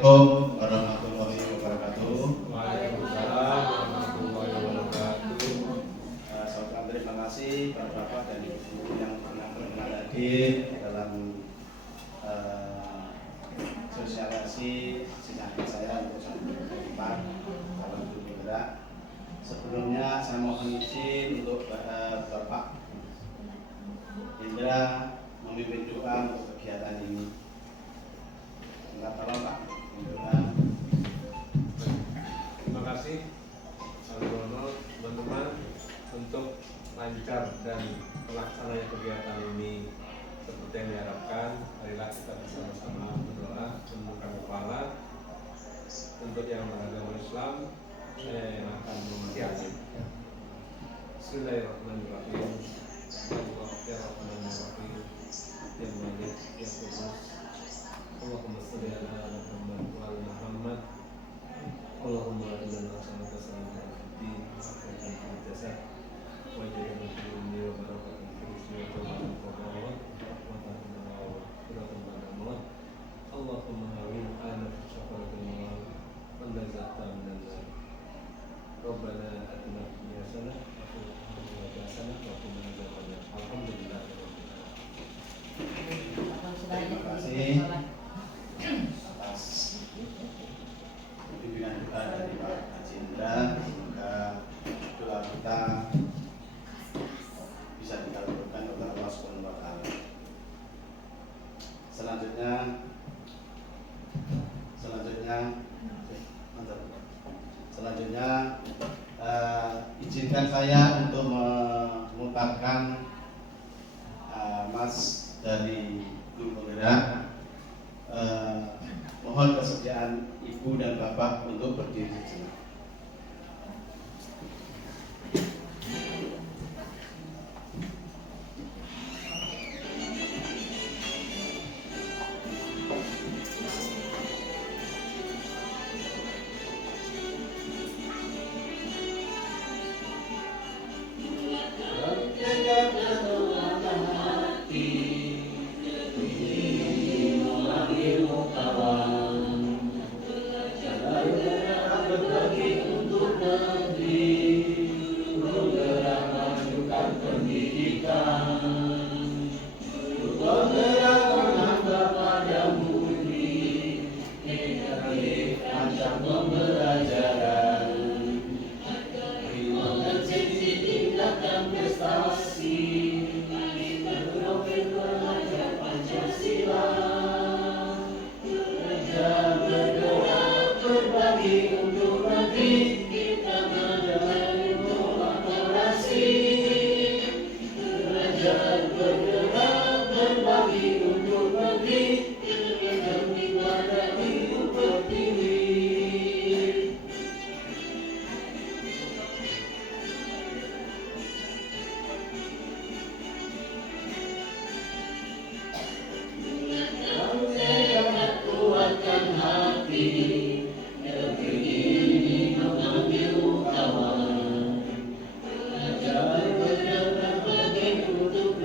Assalamualaikum warahmatullahi wabarakatuh. Waalaikumsalam warahmatullahi wabarakatuh. Terima kasih Bapak dan Ibu yang pernah hadir dalam sosialisasi singkat saya untuk sampai ke depan dalam bergerak. Sebelumnya saya mohon izin untuk Bapak Indra memimpin doa untuk kegiatan ini. Minta tolong Pak, doa. Terima kasih Algono, teman-teman, untuk lancar dan pelaksanaan kegiatan ini seperti yang diharapkan. Marilah kita bersama-sama berdoa, menundukkan kepala. Untuk yang beragama Islam, saya yang akan memulai. Bismillahirrahmanirrahim. Bismillahirrahmanirrahim. Ya Malik, ya Qudus. Allahumma sholli ala Muhammad wa ala Muhammad. Allahumma inna nas'aluka salamatan fid din wa afiyatan fil jasad wa hidayatan fil umri wa barakatan fil rizqi wa tawbatan qabla maut wa rahmatan wa firatan ba'da maut. Allahumma hawwin 'alaina fi syafaratil maut wa najatna minan nar. Rabbana atina fid dunya hasanah wa fil akhirati hasanah wa qina adzabannar. Alhamdulillah. Terima kasih atas bimbingan doa dari Pak Haji Indra. Semoga doa kita bisa dikabulkan oleh Allah Subhanahu wa taala. Selanjutnya izinkan saya untuk mengucapkan Mas dari Grup Penggerak, mohon kesediaan Ibu dan Bapak untuk berdiri sejenak. Untuk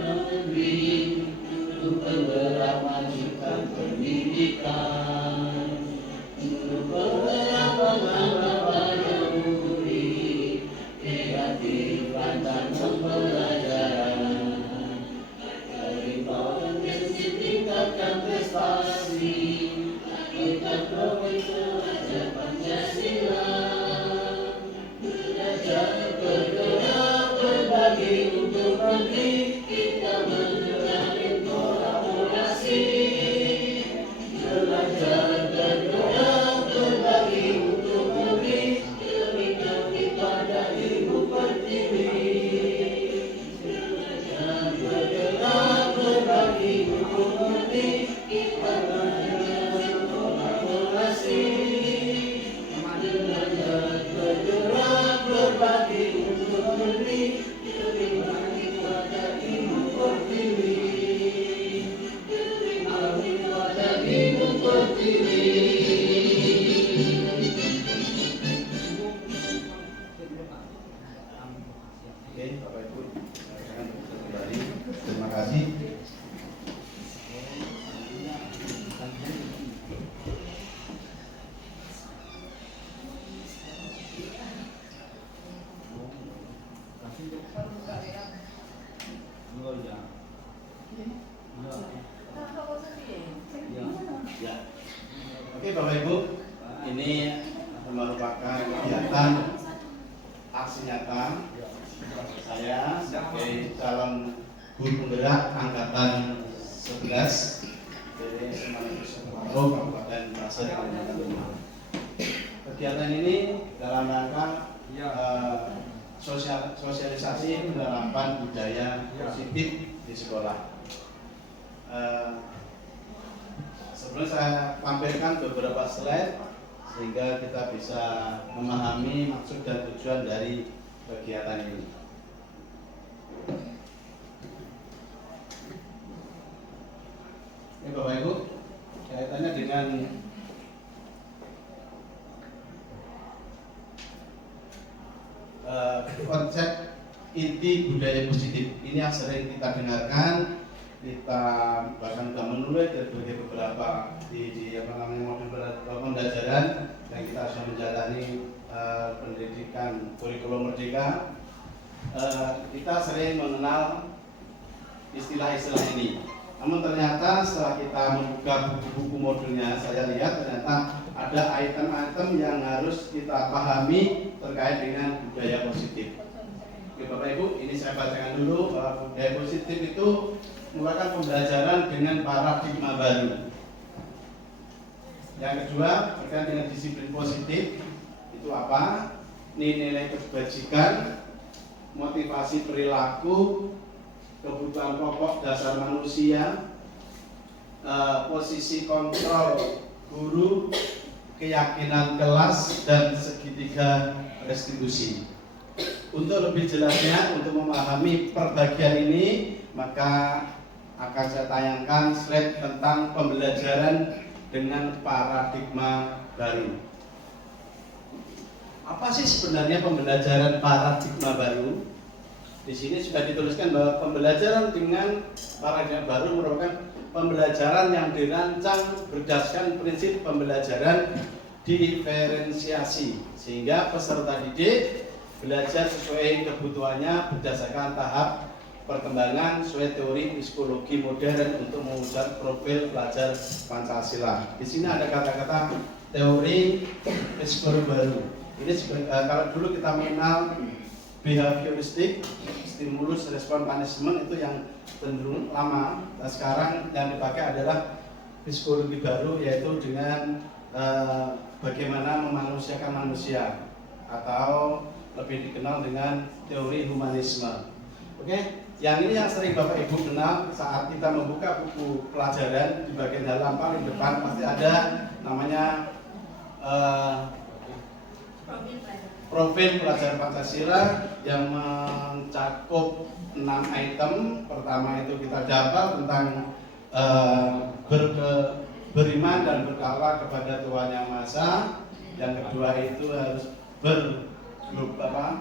ya. Ya. Oke Bapak Ibu, ini merupakan kegiatan aksi nyata saya sebagai calon guru penggerak angkatan 11 dari SMA Kabupaten Pasir Kalimantan Timur. Kegiatan ini dalam rangka sosialisasi penerapan budaya positif di sekolah. Sebelum saya tampilkan beberapa slide sehingga kita bisa memahami maksud dan tujuan dari kegiatan ini. Ini Bapak Ibu, kaitannya dengan konsep inti budaya positif. Ini yang sering kita dengarkan, kita bahkan sudah menulis dari beberapa di modul pembelajaran yang kita sudah menjalani pendidikan kurikulum merdeka. Kita sering mengenal istilah-istilah ini. Namun ternyata setelah kita membuka buku-buku modulnya, saya lihat ternyata ada item-item yang harus kita pahami terkait dengan budaya positif. Oke Bapak Ibu, ini saya bacakan dulu bahwa budaya positif itu merupakan pembelajaran dengan paradigma baru. Yang kedua, terkait dengan disiplin positif itu apa? Nilai kebajikan, motivasi perilaku, kebutuhan pokok dasar manusia, posisi kontrol guru, keyakinan kelas, dan segitiga restitusi. Untuk lebih jelasnya, untuk memahami perbagian ini, maka akan saya tayangkan slide tentang pembelajaran dengan paradigma baru. Apa sih sebenarnya pembelajaran paradigma baru? Di sini sudah dituliskan bahwa pembelajaran dengan paradigma baru merupakan pembelajaran yang dirancang berdasarkan prinsip pembelajaran diferensiasi, sehingga peserta didik belajar sesuai kebutuhannya berdasarkan tahap perkembangan sesuai teori psikologi modern untuk mewujudkan profil pelajar Pancasila. Di sini ada kata-kata teori psikologi baru. Ini kalau dulu kita mengenal behavioristik, stimulus respon punishment, itu yang cenderung lama. Nah, sekarang yang dipakai adalah psikologi baru, yaitu dengan bagaimana memanusiakan manusia, atau lebih dikenal dengan teori humanisme. Oke, yang ini yang sering Bapak Ibu kenal saat kita membuka buku pelajaran. Di bagian dalam paling depan pasti ada namanya profil pelajar Pancasila yang mencakup 6 item. Pertama itu kita dapat tentang beriman dan bertakwa kepada Tuhan Yang Maha Esa. Yang kedua itu harus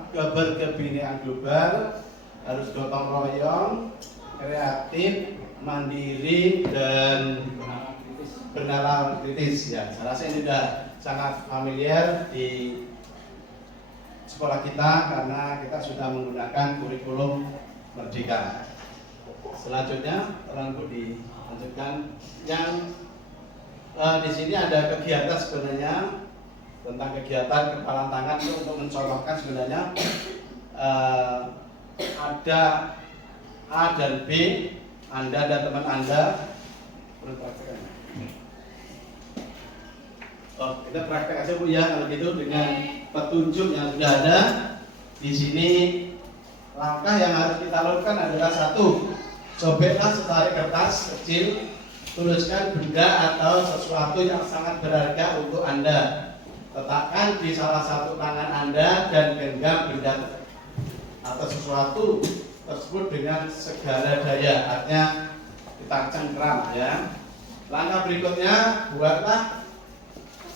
berkebinekaan global, harus gotong royong, kreatif, mandiri, dan bernalar kritis. Ya, saya rasa ini sudah sangat familiar di sekolah kita karena kita sudah menggunakan kurikulum merdeka. Selanjutnya, tolong Bu dilanjutkan. Yang di sini ada kegiatan sebenarnya tentang kegiatan kepalan tangan itu untuk mencontohkan sebenarnya ada A dan B, Anda dan teman Anda perlu praktekkan. Oh, kita praktek aja Bu ya kalau gitu dengan petunjuk yang sudah ada. Di sini langkah yang harus kita lakukan adalah satu, sobeklah secari kertas kecil, tuliskan benda atau sesuatu yang sangat berharga untuk Anda. Letakkan di salah satu tangan Anda dan genggam benda atau sesuatu tersebut dengan segala daya, artinya kita cengkram ya. Langkah berikutnya, buatlah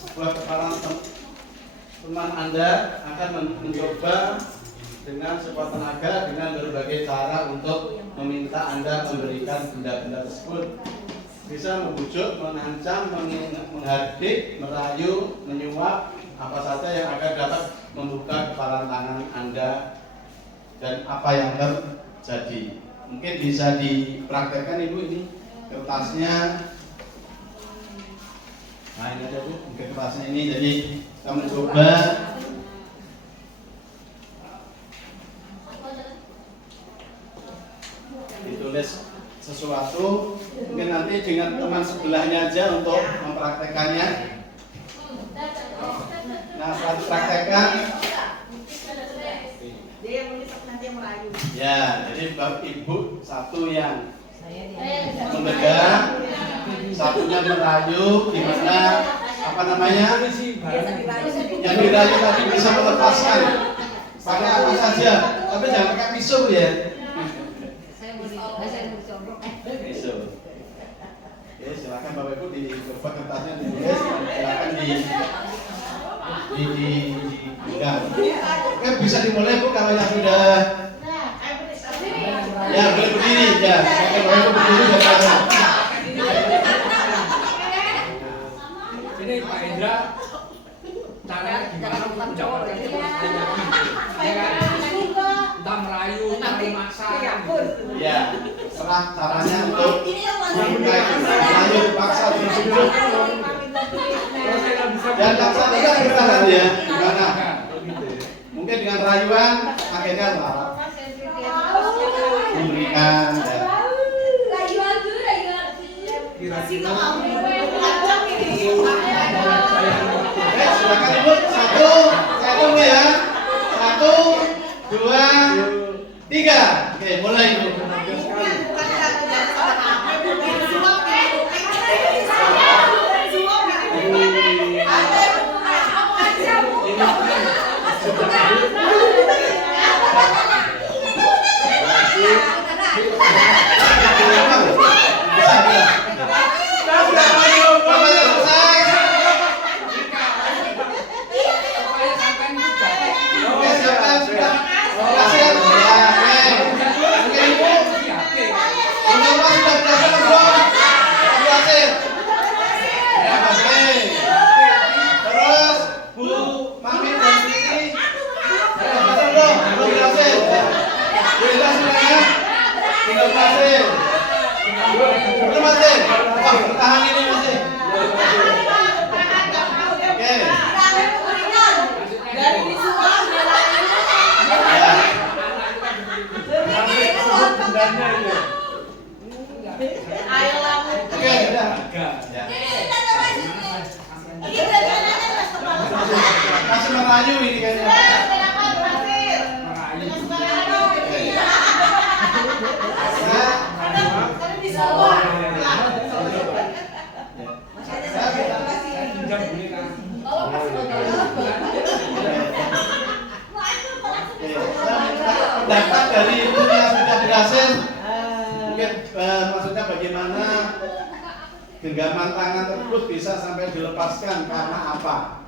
sebuah kepala teman Anda akan mencoba dengan sekuat tenaga dengan berbagai cara untuk meminta Anda memberikan benda-benda tersebut. Bisa membujuk, mengancam, menghardik, merayu, menyuap, apa saja yang akan dapat membuka kepalan tangan Anda dan apa yang terjadi. Mungkin bisa dipraktekkan Ibu ini kertasnya. Nah ini ada Bu, kertasnya ini. Jadi kita mencoba ditulis sesuatu, mungkin nanti dengan teman sebelahnya aja untuk mempraktekannya. Nah setelah dipraktekkan, dia yang nulis nanti yang merayu. ya jadi Bapak Ibu satu yang memegang, satunya merayu, gimana apa namanya? Yang dirayu tadi bisa melepaskan pakai apa saja, tapi jangan pakai pisau ya. Pisau. Oke, silakan Bapak Ibu dicoba kertasnya ditulis, silakan dipegang. Oke, bisa dimulai Bu kalau yang sudah. Ya boleh berdiri ya. Oke, Bapak Ibu berdiri ya Pak. Ini Pak Indra, caranya gimana untuk menjawabkan entah merayu, entah memaksa. Ya, setelah caranya untuk lanjut paksa duduk. Dan paksa juga bertahan ya. Gimana? Mungkin dengan rayuan akhirnya memberikan dan silakan Ibu, satu, saya tunggu ya. 1, 2, 3. Oke, mulai Ibu. Tahan ini masih. Oke. Dari disuap ayo lamun. Oke, sudah. Ya. Masih merayu ini kayaknya. Pendapat dari Ibu yang sudah berhasil, mungkin maksudnya bagaimana genggaman tangan tersebut bisa sampai dilepaskan karena apa?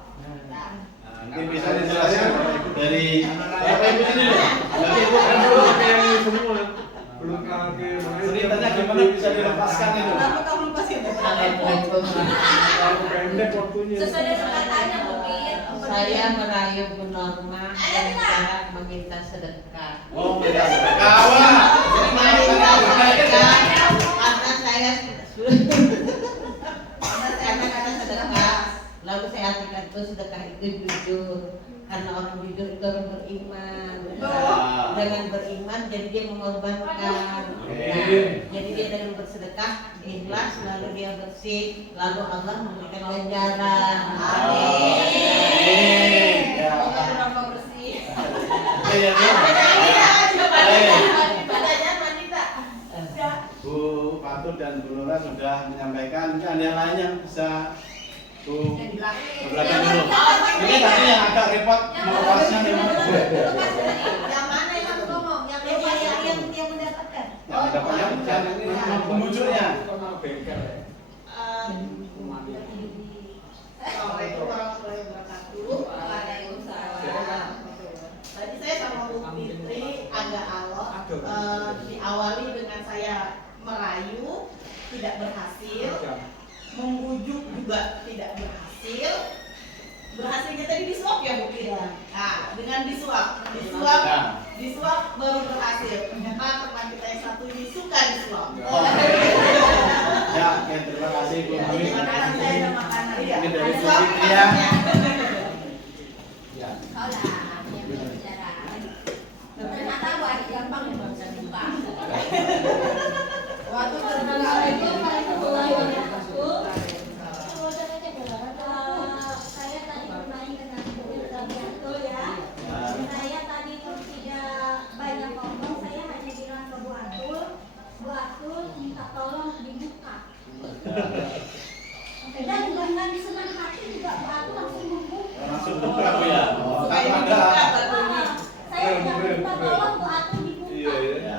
Mungkin bisa dijelaskan Bapak Ibu dari Bapak Ibu ini loh. Bapak Ibu kan semua belum ceritanya gimana bisa dilepaskan itu? Kenapa kamu lepasin? pendek waktunya. Sesuai dengan katanya mungkin. Saya merayu Bu Norma dengan cara meminta sedekah. Oh, minta sedekah. Wah, ini Karena saya karena sedekah, lalu saya artikan itu sedekah itu jujur. Karena orang jujur itu orang beriman. Dengan beriman, jadi dia mengorbankan. Jadi dia dengan bersedekah ikhlas, lalu dia bersih, lalu Allah memberikan ganjaran. Amin. Berapa bersih? Iya, Bu Fatur dan Bu Nora sudah menyampaikan. Mungkin ada yang lain yang bisa Bu belakang dulu. Ini tadi yang agak repot melepasnya memang. Yang mana yang ngomong? Yang mendapatkan? Yang mendapatnya bukan pembujuknya. Assalamualaikum warahmatullahi wabarakatuh. Waalaikumsalam. Tadi saya sama Bu Fitri agak alot. Diawali dengan saya merayu, tidak berhasil. Membujuk juga tidak berhasil. Berhasilnya tadi disuap ya Bu? Iya. Nah, dengan disuap baru berhasil. Ternyata teman kita yang satu ini suka disuap. Ya, oke, terima kasih Bu Ya, Mami. terima kasih saya ada makanan. Iya. Ini dari Bu Disuap Fitri ya. maksudnya. Ya. Kau lah yang berbicara. Ternyata buat gampang ya bang, saya lupa. Waktu Assalamualaikum warahmatullahi wabarakatuh. Saya tadi bermain dengan Ibu Gabianto ya. Saya tadi itu tidak banyak ngomong, saya hanya bilang ke Bu Atul minta tolong dibuka. Dan dengan senang hati juga Bu Atul langsung membuka. Langsung buka Bu ya. Oh, Supaya kan dibuka ada. batunya. Saya sudah minta tolong Bu Atul dibuka. Iya, iya.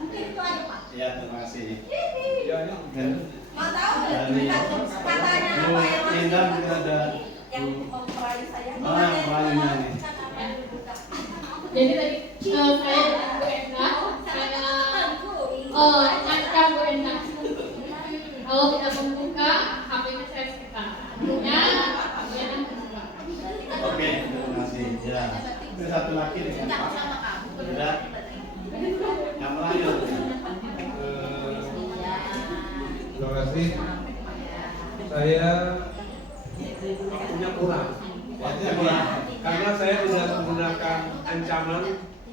Mungkin itu aja Pak. Ya, terima kasih. Iya, iya. Mau tahu Dari katanya Bu apa yang Indah mungkin ada yang mempelai saya? pelannya nih. Jadi tadi saya dengan Bu Enda, saya ancam Bu Enda. Kalau tidak membuka, HP-nya saya sekitar. Akhirnya Bu Enda membuka. Oke, terima kasih. Ya. Ini satu lagi dengan Pak. Sudah. Yang Melayu. Terima kasih. Saya waktunya kurang. Waktunya kurang. Karena saya tidak menggunakan ancaman,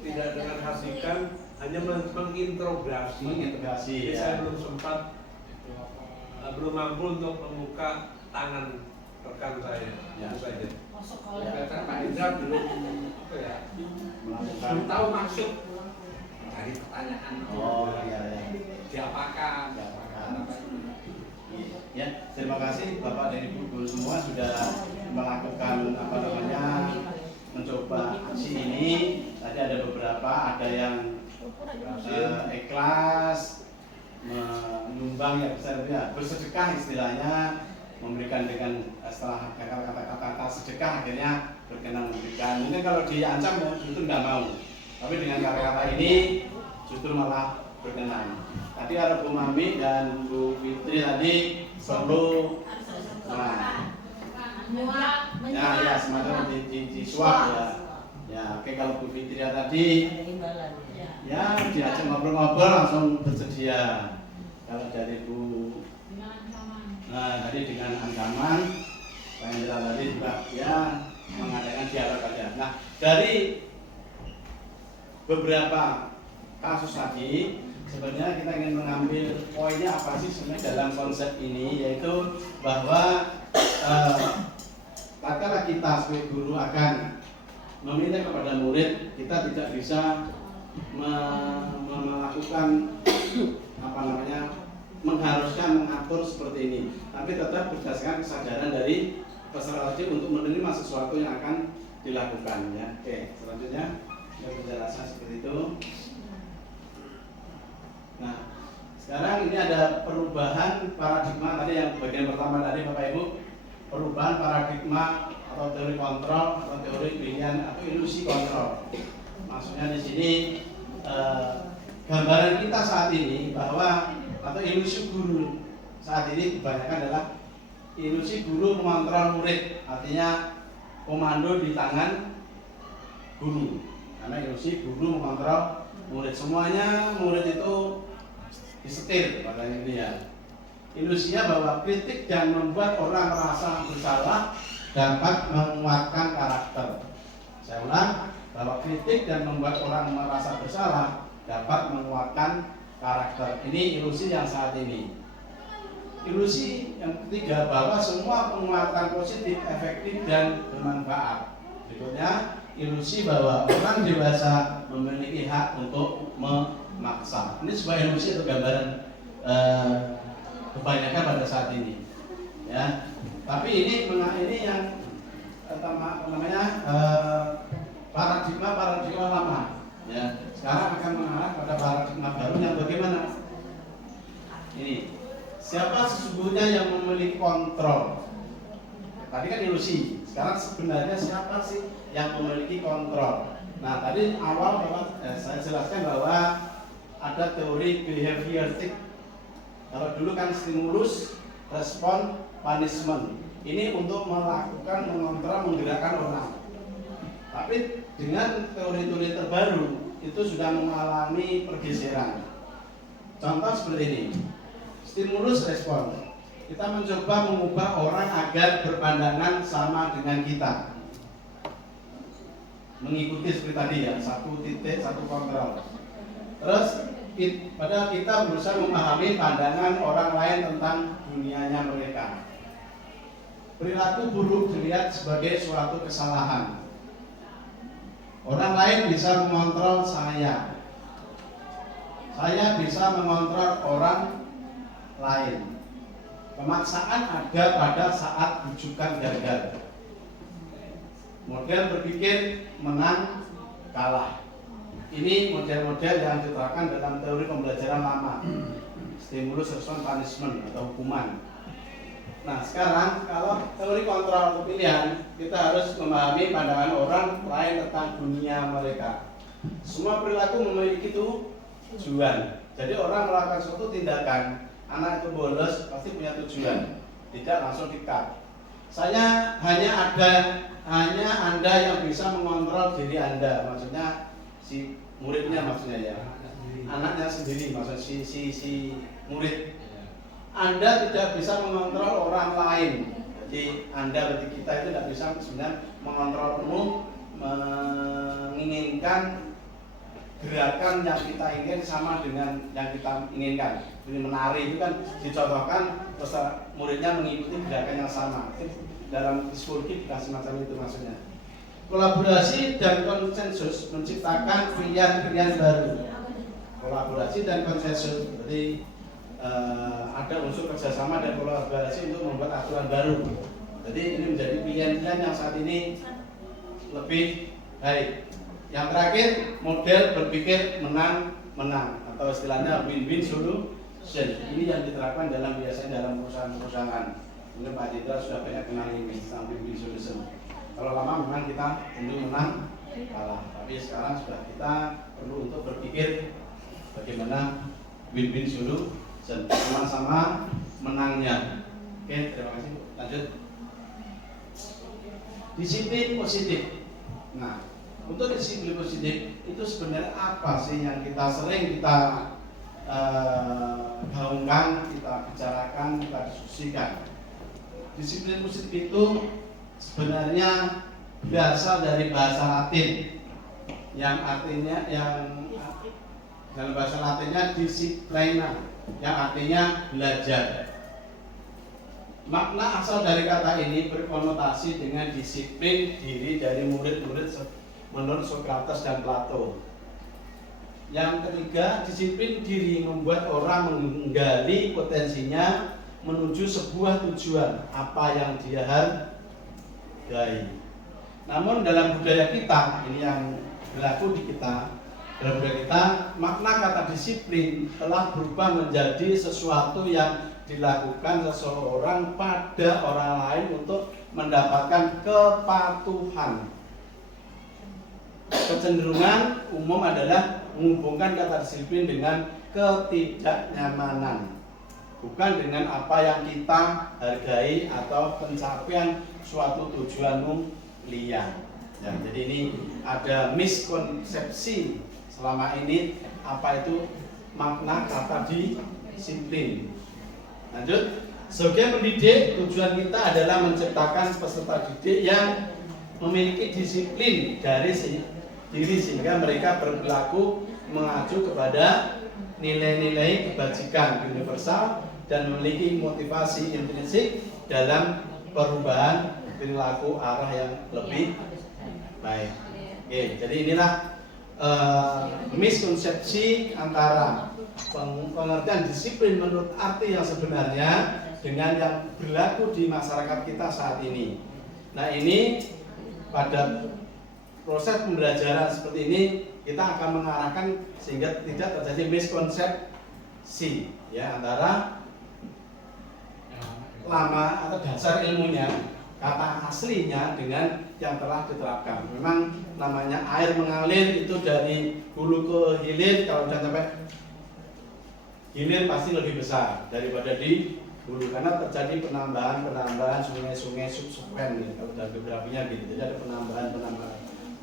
tidak dengan hasikan, hanya menginterogasi. Mengintegrasi Jadi ya. saya belum sempat, belum mampu untuk membuka tangan rekan saya. Ya. Itu saja. Kelihatan Pak Indra belum apa ya? Melakukan. Belum tahu maksud dari pertanyaan. Oh, iya ya. Diapakan? Ya, terima kasih Bapak dan Ibu guru semua sudah melakukan apa namanya mencoba aksi ini. Tadi ada beberapa, ada yang ikhlas menyumbang ya besar ya bersedekah istilahnya, memberikan dengan setelah kata-kata sedekah akhirnya berkenan memberikan. Mungkin kalau diancam ya justru nggak mau, tapi dengan kata-kata ini justru malah berkenan. Tadi ada Bu Mami dan Bu Fitri tadi perlu ya semacam di swab ya. Ya, oke, kalau Bu Fitri tadi Imbalan. ya diajak ngobrol-ngobrol langsung bersedia. Kalau dari Bu Dengan ancaman. tadi dengan ancaman, Pak Indra tadi juga ya mengadakan dialog aja. Nah, dari beberapa kasus tadi sebenarnya kita ingin mengambil poinnya apa sih sebenarnya dalam konsep ini, yaitu bahwa tatkala kita sebagai guru akan meminta kepada murid, kita tidak bisa melakukan apa namanya mengharuskan mengatur seperti ini, tapi tetap berdasarkan kesadaran dari peserta wajib untuk menerima sesuatu yang akan dilakukan ya. Oke, selanjutnya penjelasan seperti itu. Nah, sekarang ini ada perubahan paradigma tadi yang bagian pertama tadi Bapak Ibu, perubahan paradigma atau teori kontrol atau teori pilihan atau ilusi kontrol. Maksudnya di sini gambaran kita saat ini bahwa atau ilusi guru saat ini kebanyakan adalah ilusi guru mengontrol murid, artinya komando di tangan guru. Karena ilusi guru mengontrol murid, semuanya murid itu disetir katanya ini ya. Ilusinya bahwa kritik yang membuat orang merasa bersalah dapat menguatkan karakter. Saya ulang, bahwa kritik dan membuat orang merasa bersalah dapat menguatkan karakter. Ini ilusi yang saat ini. Ilusi yang ketiga, bahwa semua penguatan positif, efektif dan bermanfaat. Berikutnya, ilusi bahwa orang dewasa memiliki hak untuk memaksa. Ini sebuah ilusi atau gambaran kebanyakan pada saat ini. Ya, tapi ini yang paradigma lama. Ya, sekarang akan mengarah pada paradigma baru yang bagaimana? Ini, siapa sesungguhnya yang memiliki kontrol? Tadi kan ilusi. Sekarang sebenarnya siapa sih yang memiliki kontrol? Nah, tadi awal saya jelaskan bahwa ada teori behavioristik. Kalau dulu kan stimulus, respon, punishment. Ini untuk melakukan, mengontrol, menggerakkan orang. Tapi dengan teori-teori terbaru itu sudah mengalami pergeseran. Contoh seperti ini, stimulus respon. Kita mencoba mengubah orang agar berpandangan sama dengan kita, mengikuti seperti tadi ya, satu titik, satu kontrol. Terus padahal kita berusaha memahami pandangan orang lain tentang dunianya mereka. Perilaku buruk dilihat sebagai suatu kesalahan. Orang lain bisa mengontrol saya. Saya bisa mengontrol orang lain. Pemaksaan ada pada saat rujukan gagal. Model berpikir menang kalah. Ini model-model yang diterapkan dalam teori pembelajaran lama. Stimulus respon punishment atau hukuman. Nah sekarang kalau teori kontrol pilihan, kita harus memahami pandangan orang lain tentang dunia mereka. Semua perilaku memiliki tujuan. Jadi orang melakukan suatu tindakan, anak itu bolos pasti punya tujuan, tidak langsung di-cut. Hanya Anda yang bisa mengontrol diri Anda, maksudnya si muridnya maksudnya ya, anaknya sendiri maksud si murid. Anda tidak bisa mengontrol orang lain. Jadi Anda berarti kita itu tidak bisa sebenarnya mengontrol penuh, menginginkan gerakan yang kita ingin sama dengan yang kita inginkan. Jadi menari itu kan dicontohkan peserta muridnya mengikuti gerakan yang sama. Dalam psikologi bukan semacam itu maksudnya. Kolaborasi dan konsensus menciptakan pilihan-pilihan baru. Kolaborasi dan konsensus berarti ada unsur kerjasama dan kolaborasi untuk membuat aturan baru. Jadi ini menjadi pilihan-pilihan yang saat ini lebih baik. Yang terakhir, model berpikir menang-menang atau istilahnya win-win solution. Ini yang diterapkan biasanya dalam perusahaan-perusahaan. Mungkin Pak Citra sudah banyak kenal ini tentang win-win solution. Kalau lama memang kita tentu menang kalah, tapi sekarang sudah kita perlu untuk berpikir bagaimana win-win solution. Sama-sama menangnya. Oke, terima kasih. Lanjut. Disiplin positif. Nah, untuk disiplin positif itu sebenarnya apa sih yang sering kita gaungkan, kita bicarakan, kita diskusikan. Disiplin positif itu sebenarnya berasal dari bahasa Latin yang artinya dalam bahasa Latinnya disiplina, yang artinya belajar. Makna asal dari kata ini berkonotasi dengan disiplin diri dari murid-murid menurut Sokrates dan Plato. Yang ketiga, disiplin diri membuat orang menggali potensinya menuju sebuah tujuan apa yang dia hargai. Namun dalam budaya kita, ini yang berlaku di kita, dalam budaya kita, makna kata disiplin telah berubah menjadi sesuatu yang dilakukan seseorang pada orang lain untuk mendapatkan kepatuhan. Kecenderungan umum adalah menghubungkan kata disiplin dengan ketidaknyamanan, bukan dengan apa yang kita hargai atau pencapaian suatu tujuan mulia. Ya, jadi ini ada miskonsepsi selama ini apa itu makna kata disiplin. Lanjut, sebagai pendidik tujuan kita adalah menciptakan peserta didik yang memiliki disiplin dari diri sehingga mereka berperilaku mengacu kepada nilai-nilai kebajikan universal dan memiliki motivasi intrinsik dalam perubahan perilaku arah yang lebih baik. Oke, jadi inilah miskonsepsi antara pengertian disiplin menurut arti yang sebenarnya dengan yang berlaku di masyarakat kita saat ini. Nah, ini pada proses pembelajaran seperti ini kita akan mengarahkan sehingga tidak terjadi miskonsepsi ya antara lama atau dasar ilmunya, kata aslinya dengan yang telah diterapkan. Memang namanya air mengalir itu dari hulu ke hilir, kalau sudah sampai hilir pasti lebih besar daripada di hulu karena terjadi penambahan sungai-sungai subsequent nih, kalau dalam geografinya gitu. Jadi ada penambahan.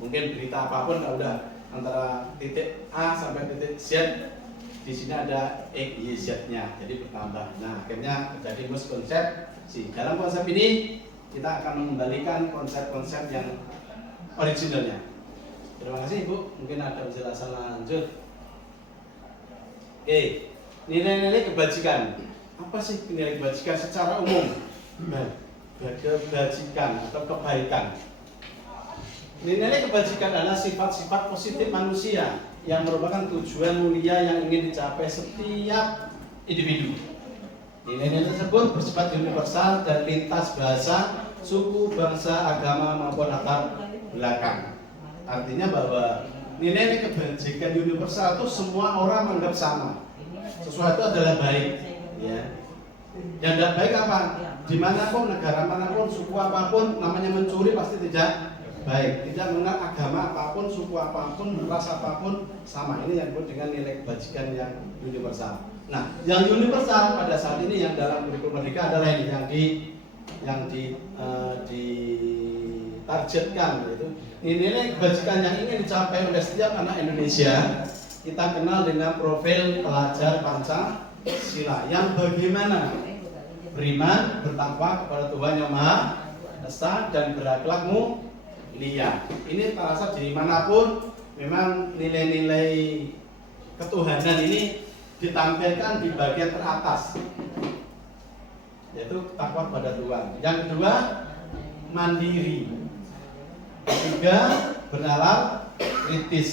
Mungkin berita apapun kalau udah antara titik A sampai titik Z di sini ada X, Y, Z-nya, jadi bertambah. Nah, akhirnya terjadi miskonsepsi. Dalam konsep ini kita akan mengembalikan konsep-konsep yang originalnya. Terima kasih Ibu, mungkin ada penjelasan lanjut. Oke, nilai-nilai kebajikan. Apa sih nilai kebajikan secara umum? Kebajikan atau kebaikan. Nilai kebajikan adalah sifat-sifat positif manusia yang merupakan tujuan mulia yang ingin dicapai setiap individu. Nilai-nilai tersebut bersifat universal dan lintas bahasa, suku, bangsa, agama maupun latar belakang. Artinya bahwa nilai kebajikan universal itu semua orang menganggap sama. Sesuatu adalah baik, ya. Dan tidak baik apa? Dimanapun, negara manapun, suku apapun, namanya mencuri pasti tidak baik. Tidak mengenal agama apapun, suku apapun, ras apapun, sama. Ini yang disebut dengan nilai kebajikan yang universal. Nah, yang universal pada saat ini yang dalam kurikulum Merdeka adalah ini yang ditargetkan, yaitu nilai kebajikan yang ingin dicapai oleh setiap anak Indonesia. Kita kenal dengan profil pelajar Pancasila yang bagaimana beriman, bertakwa kepada Tuhan Yang Maha Esa dan berakhlak mulia. Ini terasa dimanapun memang nilai-nilai ketuhanan ini ditampilkan di bagian teratas, yaitu takwa kepada Tuhan. Yang kedua, mandiri. Ketiga, bernalar kritis,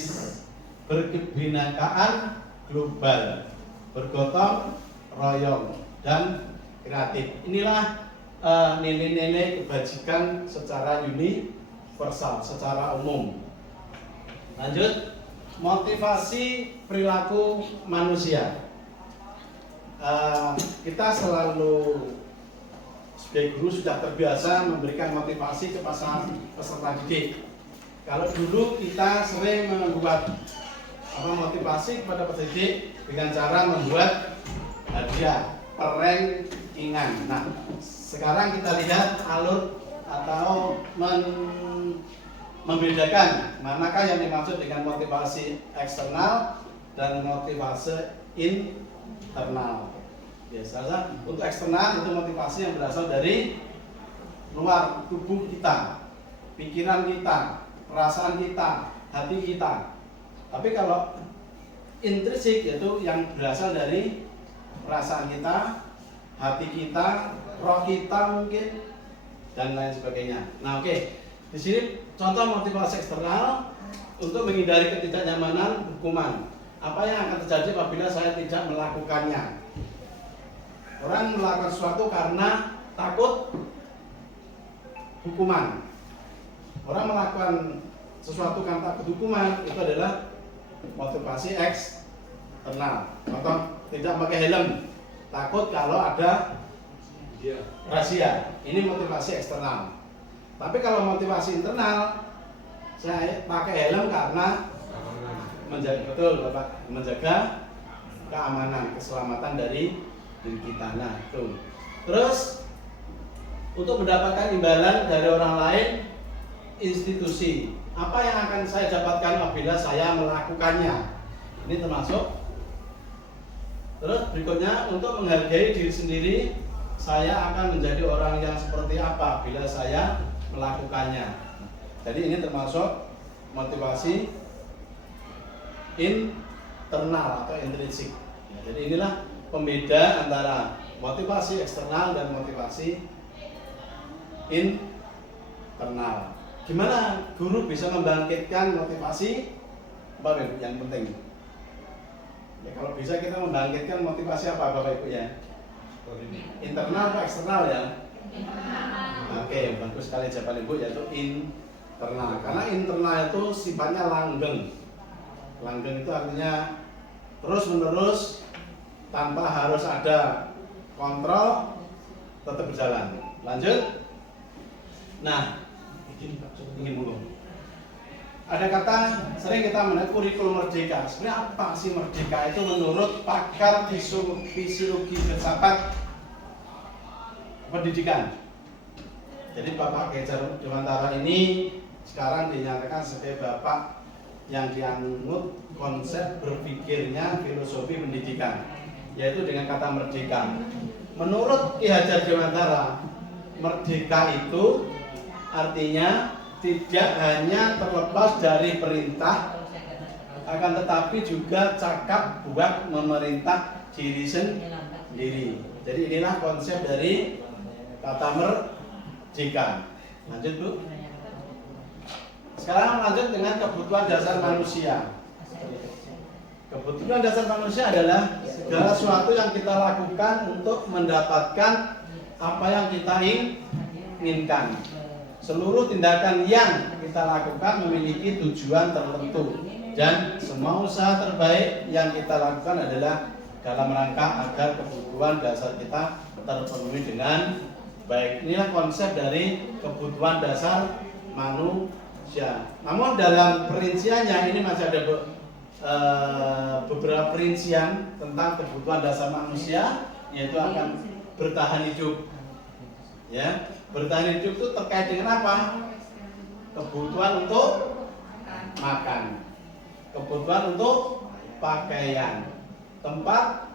berkebinekaan global, bergotong royong, dan kreatif. Inilah nilai-nilai kebajikan secara universal, secara umum. Lanjut, motivasi perilaku manusia. Kita selalu sebagai guru sudah terbiasa memberikan motivasi kepada peserta didik. Kalau dulu kita sering membuat motivasi kepada peserta didik dengan cara membuat hadiah, perengkingan. Nah, sekarang kita lihat alur atau membedakan manakah yang dimaksud dengan motivasi eksternal dan motivasi internal. Biasanya untuk eksternal itu motivasi yang berasal dari luar tubuh kita, pikiran kita, perasaan kita, hati kita. Tapi kalau intrinsik yaitu yang berasal dari perasaan kita, hati kita, roh kita mungkin, dan lain sebagainya. Nah, oke. Di sini contoh motivasi eksternal untuk menghindari ketidaknyamanan hukuman. Apa yang akan terjadi apabila saya tidak melakukannya? Orang melakukan sesuatu karena takut hukuman. Orang melakukan sesuatu karena takut hukuman itu adalah motivasi eksternal. Contoh, tidak pakai helm, takut kalau ada razia. Ini motivasi eksternal. Tapi kalau motivasi internal, saya pakai helm karena menjaga keamanan, keselamatan dari diri kita. Nah, itu. Terus untuk mendapatkan imbalan dari orang lain, institusi. Apa yang akan saya dapatkan apabila saya melakukannya? Ini termasuk. Terus berikutnya, untuk menghargai diri sendiri, saya akan menjadi orang yang seperti apa bila saya melakukannya. Jadi ini termasuk motivasi internal atau intrinsik. Jadi inilah pembeda antara motivasi eksternal dan motivasi internal. Gimana guru bisa membangkitkan motivasi apa yang penting? Ya, kalau bisa kita membangkitkan motivasi apa Bapak Ibu ya? Internal atau eksternal ya? Oke, bagus sekali jawaban Ibu, yaitu internal. Karena internal itu sifatnya langgeng. Langgeng itu artinya terus menerus tanpa harus ada kontrol, tetap berjalan. Lanjut. Nah, ingin mulu. Ada kata sering kita mendengar kurikulum merdeka. Sebenarnya apa sih merdeka itu menurut pakar fisiologi filsafat pendidikan. Jadi Bapak Kiai Dewantara ini sekarang dinyatakan sebagai bapak yang dianut konsep berpikirnya filosofi pendidikan, yaitu dengan kata merdeka. Menurut Ki Hajar Dewantara, merdeka itu artinya tidak hanya terlepas dari perintah, akan tetapi juga cakap buat memerintah diri sendiri. Jadi inilah konsep dari kata merdeka. Lanjut Bu. Sekarang lanjut dengan kebutuhan dasar manusia. Kebutuhan dasar manusia adalah segala sesuatu yang kita lakukan untuk mendapatkan apa yang kita inginkan. Seluruh tindakan yang kita lakukan memiliki tujuan tertentu, dan semua usaha terbaik yang kita lakukan adalah dalam rangka agar kebutuhan dasar kita terpenuhi dengan baik. Inilah konsep dari kebutuhan dasar manusia. Namun dalam perinciannya ini masih ada beberapa perincian tentang kebutuhan dasar manusia, yaitu akan bertahan hidup. Ya, bertahan hidup itu terkait dengan apa? Kebutuhan untuk makan, kebutuhan untuk pakaian, tempat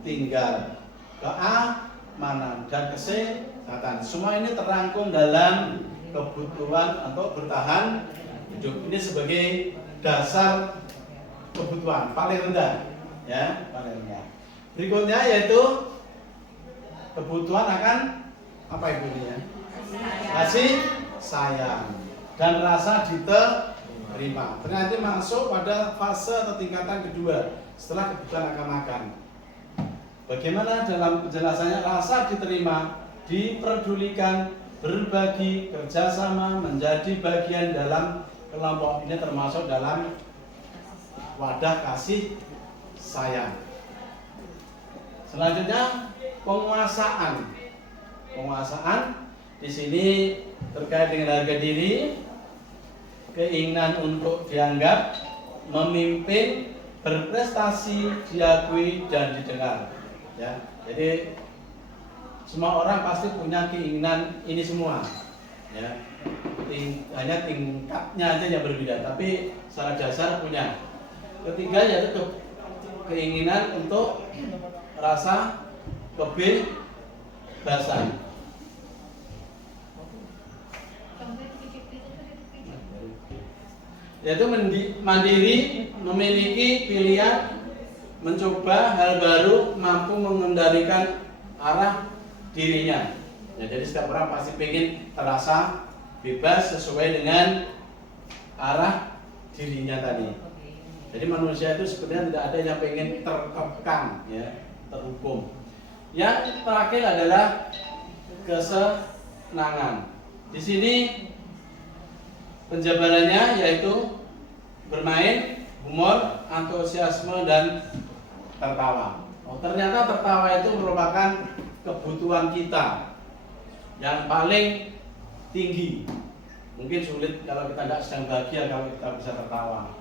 tinggal, keamanan dan kesehatan. Semua ini terangkum dalam kebutuhan untuk bertahan hidup. Ini sebagai dasar kebutuhan paling rendah, ya, paling rendah. Berikutnya yaitu kebutuhan akan apa ibunya? Kasih sayang dan rasa diterima. Ternyata masuk pada fase atau tingkatan kedua setelah kebutuhan akan makan. Bagaimana dalam penjelasannya? Rasa diterima, diperdulikan, berbagi, kerjasama, menjadi bagian dalam kelompok. Ini termasuk dalam wadah kasih sayang. Selanjutnya penguasaan. Penguasaan di sini terkait dengan harga diri, keinginan untuk dianggap, memimpin, berprestasi, diakui dan didengar. Ya, jadi semua orang pasti punya keinginan ini semua. Ya, hanya tingkatnya aja yang berbeda, tapi secara dasar punya. Ketiga yaitu keinginan untuk rasa kebebasan. Yaitu mandiri, memiliki pilihan, mencoba hal baru, mampu mengendalikan arah dirinya. Ya, jadi setiap orang pasti ingin terasa bebas sesuai dengan arah dirinya tadi. Jadi manusia itu sebenarnya tidak ada yang pengen terkekang, ya, terhukum. Yang terakhir adalah kesenangan. Di sini penjabarannya yaitu bermain, humor, antusiasme dan tertawa. Oh, ternyata tertawa itu merupakan kebutuhan kita yang paling tinggi. Mungkin sulit kalau kita tidak sedang bahagia kalau kita bisa tertawa.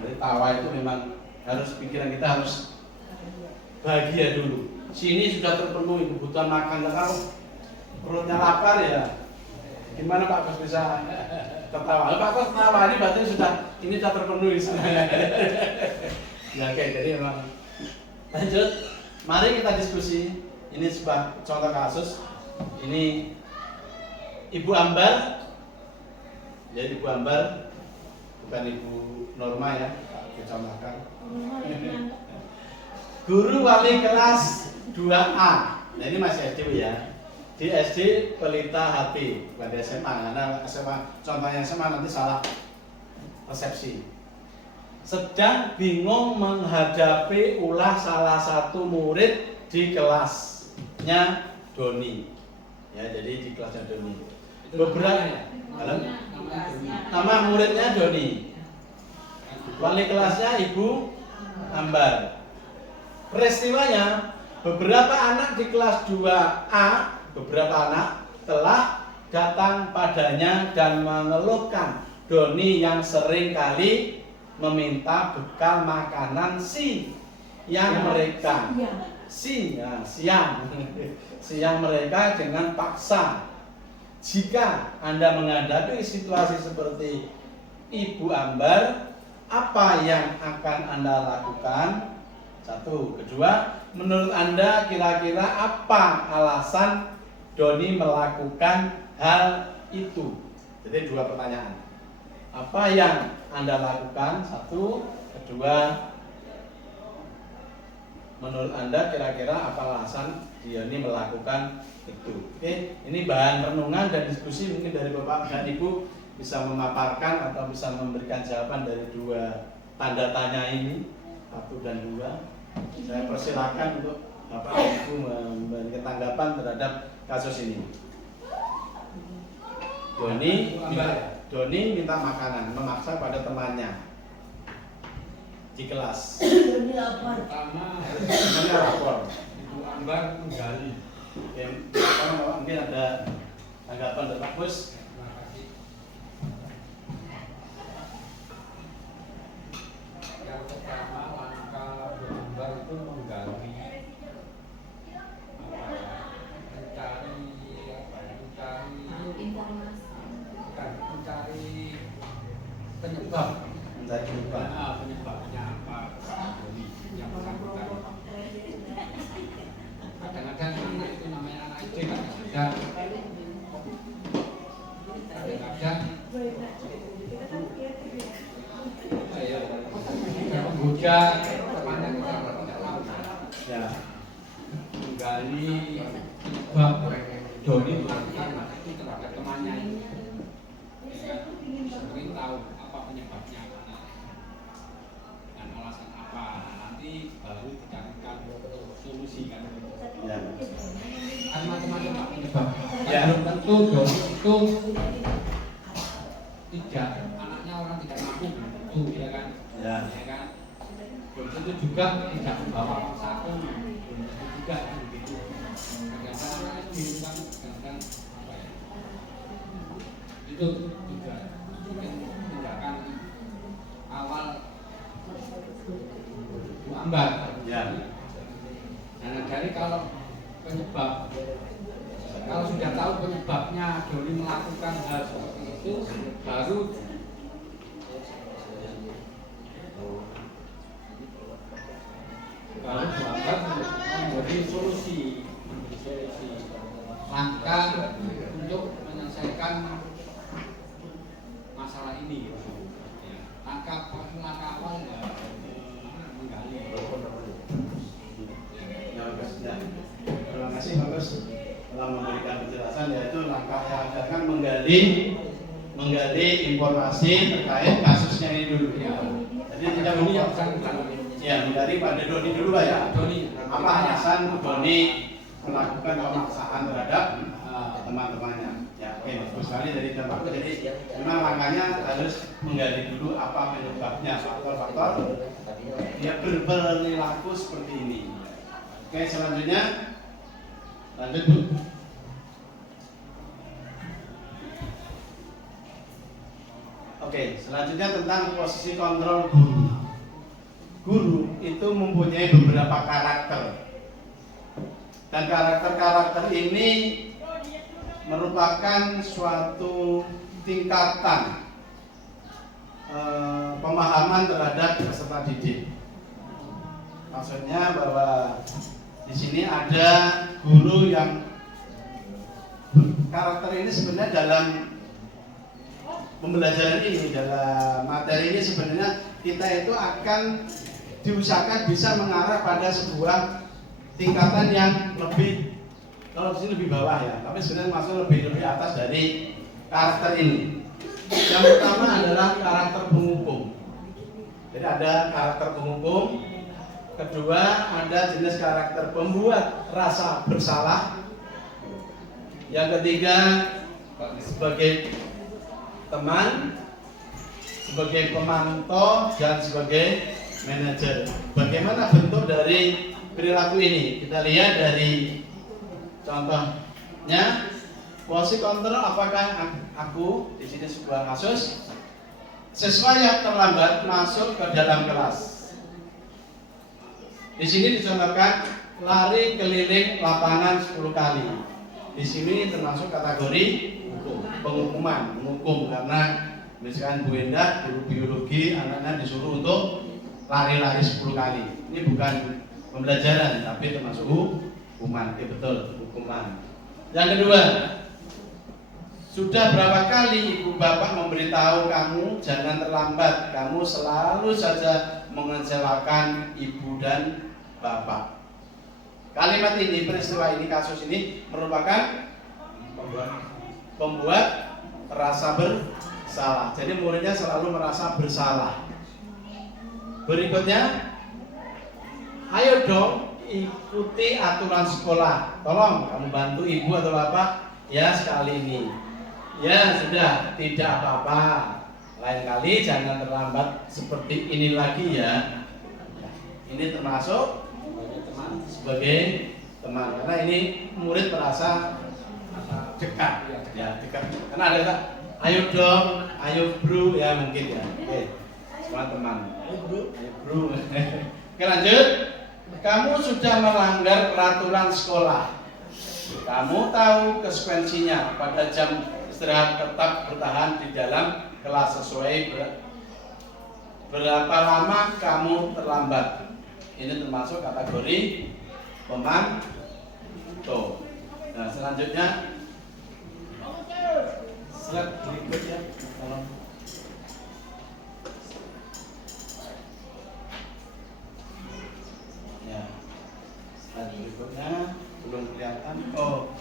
Jadi tawa itu memang harus pikiran kita harus bahagia dulu. Sini sudah terpenuhi kebutuhan makan. Kalau perutnya lapar ya gimana Pak Bos bisa tertawa? Pak Bos tertawa ini berarti ini sudah terpenuhi sebenarnya. Ya oke, jadi memang lanjut. Mari kita diskusi. Ini sebuah contoh kasus. Ini Ibu Ambar. Jadi Ibu Ambar bukan Ibu Norma ya, Pak Kecamatan. Guru wali kelas 2A. Nah ini masih SD ya. Di SD Pelita HP, bukan di SMA. Karena SMA, contohnya SMA nanti salah persepsi. Sedang bingung menghadapi ulah salah satu murid di kelasnya Doni. Ya, jadi di kelasnya Doni. Beberapa nama muridnya Doni. Wali kelasnya Ibu Ambar. Peristiwanya, beberapa anak di kelas 2A, beberapa anak telah datang padanya dan mengeluhkan Doni yang sering kali meminta bekal makanan yang mereka siang mereka dengan paksa. Jika Anda menghadapi situasi seperti Ibu Ambar, apa yang akan Anda lakukan? Satu, kedua, menurut Anda kira-kira apa alasan Doni melakukan hal itu? Jadi 2 pertanyaan. Apa yang Anda lakukan? Satu, kedua, menurut Anda kira-kira apa alasan Doni melakukan itu? Oke, ini bahan renungan dan diskusi mungkin dari Bapak dan Ibu bisa memaparkan atau bisa memberikan jawaban dari 2 tanda tanya ini, 1 dan 2. Saya persilakan untuk Bapak dan Ibu memberikan tanggapan terhadap kasus ini. Doni minta makanan, memaksa pada temannya di kelas. Pertama, Namanya lapor. Ibu Ambar menggali. Oke, mungkin ada tanggapan dari Pak Bus. Terima kasih. Yang pertama, langkah Bu Ambar itu menggali mencari penyebab. Mencari penyebab. Penyebabnya apa? Yang bersangkutan. Kadang-kadang anak itu namanya anak SD, kadang-kadang menggoda temannya kita tidak tahu. Ya. Menggali penyebab Doni melakukan hal itu terhadap temannya ini. Mungkin tahu apa penyebabnya dan alasan apa. Nah, nanti baru dicarikan solusi kan. Ya. Kan macam-macam Pak penyebab. Ya. Belum tentu Doni itu tidak anaknya orang tidak mampu itu ya kan. Ya. Ya kan. Belum tentu juga tidak membawa orang satu. Belum tentu juga begitu. Kadang-kadang itu kan kadang-kadang apa ya? Itu juga mungkin tindakan awal Bu Ambar. Ya. Nah, dari kalau penyebab, kalau sudah tahu penyebabnya Doni melakukan hal seperti itu, baru Bu Ambar memberi solusi, langkah untuk menyelesaikan masalah ini. Langkah awal ya menggali. Ya, bagus. Ya. Terima kasih Bagus telah memberikan penjelasan, yaitu langkah yang akan menggali informasi terkait kasusnya ini dulu. Ya. Jadi tidak Doni yang bersangkutan. ya menggali pada Doni dulu Pak ya. Doni, Apa alasan Doni melakukan pemaksaan terhadap teman-temannya? Ya, oke, bagus sekali dari dampak. Jadi memang langkahnya harus menggali dulu apa penyebabnya, faktor-faktor dia berperilaku seperti ini. Oke, selanjutnya lanjut Bu. Oke, selanjutnya tentang posisi kontrol guru. Guru itu mempunyai beberapa karakter. Dan karakter-karakter ini merupakan suatu tingkatan pemahaman terhadap peserta didik. Maksudnya bahwa di sini ada guru yang karakter ini sebenarnya dalam pembelajaran ini, dalam materi ini sebenarnya kita itu akan diusahakan bisa mengarah pada sebuah tingkatan yang lebih, kalau di sini lebih bawah ya, tapi sebenarnya masuk lebih atas dari karakter ini. Yang pertama adalah karakter penghukum. Jadi ada karakter penghukum. Kedua ada jenis karakter pembuat rasa bersalah. Yang ketiga sebagai teman, sebagai pemantau dan sebagai manajer. Bagaimana bentuk dari perilaku ini? Kita lihat dari contohnya. Posisi kontrol, apakah aku di sini sebuah kasus siswa yang terlambat masuk ke dalam kelas. Di sini dicontohkan lari keliling lapangan 10 kali. Di sini termasuk kategori menghukum karena misalkan Bu Endah guru biologi anaknya disuruh untuk lari-lari 10 kali. Ini bukan pembelajaran tapi termasuk hukuman. Oke, betul, hukuman. Yang kedua, sudah berapa kali ibu bapak memberitahu kamu jangan terlambat, kamu selalu saja mengecewakan ibu dan bapak. Kalimat ini, peristiwa ini, kasus ini merupakan pembuat rasa bersalah. Jadi muridnya selalu merasa bersalah. Berikutnya, ayo dong ikuti aturan sekolah. Tolong kamu bantu ibu atau bapak ya sekali ini. Ya sudah, tidak apa-apa. Lain kali jangan terlambat seperti ini lagi ya. Ini termasuk sebagai teman karena ini murid merasa dekat ya, dekat. Karena ada kata, ayo dong, ayo bro ya mungkin ya. Oke, semua teman. Ayo bro. Oke, lanjut. Kamu sudah melanggar peraturan sekolah. Kamu tahu konsekuensinya. Pada jam istirahat tetap bertahan di dalam kelas sesuai berapa lama kamu terlambat. Ini termasuk kategori pemantau. Nah, selanjutnya slide berikutnya tolong. Ya, slide berikutnya belum kelihatan. Oh,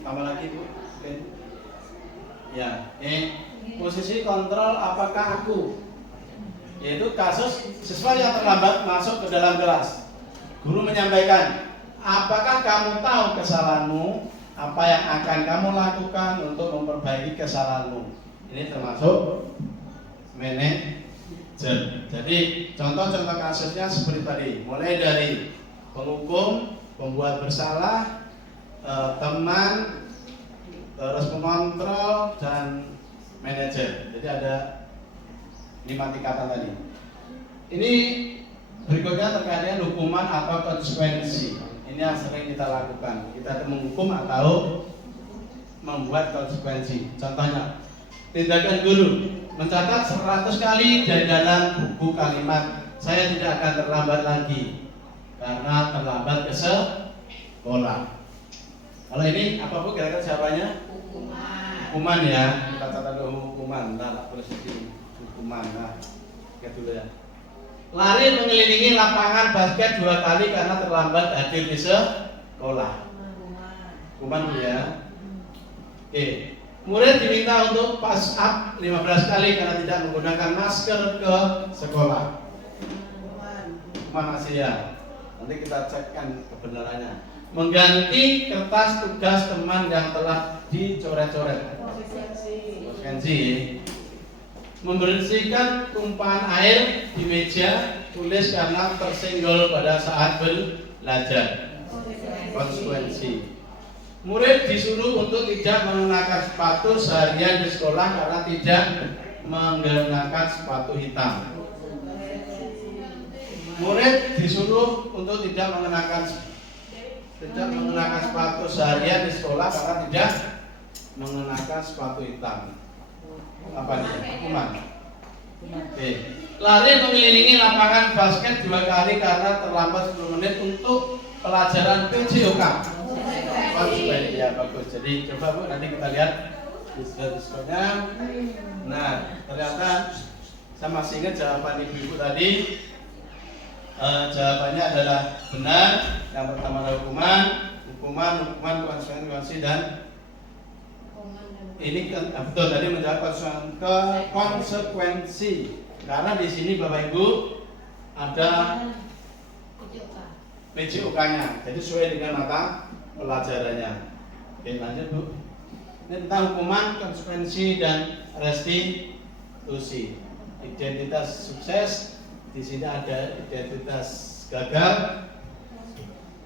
tambah lagi Bu. Oke. Ya, posisi kontrol apakah aku, yaitu kasus siswa yang terlambat masuk ke dalam kelas. Guru menyampaikan, apakah kamu tahu kesalahanmu, apa yang akan kamu lakukan untuk memperbaiki kesalahanmu. Ini termasuk manajer. Jadi contoh-contoh kasusnya seperti tadi, mulai dari penghukum, pembuat bersalah, teman, terus pengontrol dan manajer. Jadi ada 5 tingkatan tadi. Ini berikutnya terkait dengan hukuman atau konsekuensi. Ini yang sering kita lakukan. Kita menghukum atau membuat konsekuensi. Contohnya, tindakan guru mencatat 100 kali di dalam buku kalimat saya tidak akan terlambat lagi karena terlambat ke sekolah. Kalau ini apa Bu kira-kira jawabannya? Hukuman ya, kita catat dulu hukuman. Nah, posisi hukuman. Nah, lihat dulu ya. Lari mengelilingi lapangan basket 2 kali karena terlambat hadir di sekolah. Hukuman Bu ya. Oke. Murid diminta untuk pass up 15 kali karena tidak menggunakan masker ke sekolah. Hukuman masih ya. Nanti kita cekkan kebenarannya. Mengganti kertas tugas teman yang telah dicoret-coret. Konsekuensi. Membersihkan tumpahan air di meja tulis karena tersenggol pada saat belajar. Konsekuensi. Murid disuruh untuk tidak mengenakan sepatu seharian di sekolah karena tidak mengenakan sepatu hitam. Murid disuruh untuk tidak mengenakan sepatu seharian di sekolah karena tidak mengenakan sepatu hitam. Apa nih? Hukuman. Oke. Lari mengelilingi lapangan basket 2 kali karena terlambat 10 menit untuk pelajaran PJOK. Konsekuensi ya bagus. Jadi coba Bu nanti kita lihat diskusinya. Nah, ternyata saya masih ingat jawaban ibu tadi. Jawabannya adalah benar. Yang pertama adalah hukuman, konsekuensi dan ini betul tadi menjawab konsekuensi. Karena di sini Bapak Ibu ada PJOK-nya. Jadi sesuai dengan mata pelajarannya. Oke, lanjut Bu. Ini tentang hukuman, konsekuensi dan restitusi. Identitas sukses. Di sini ada identitas gagal.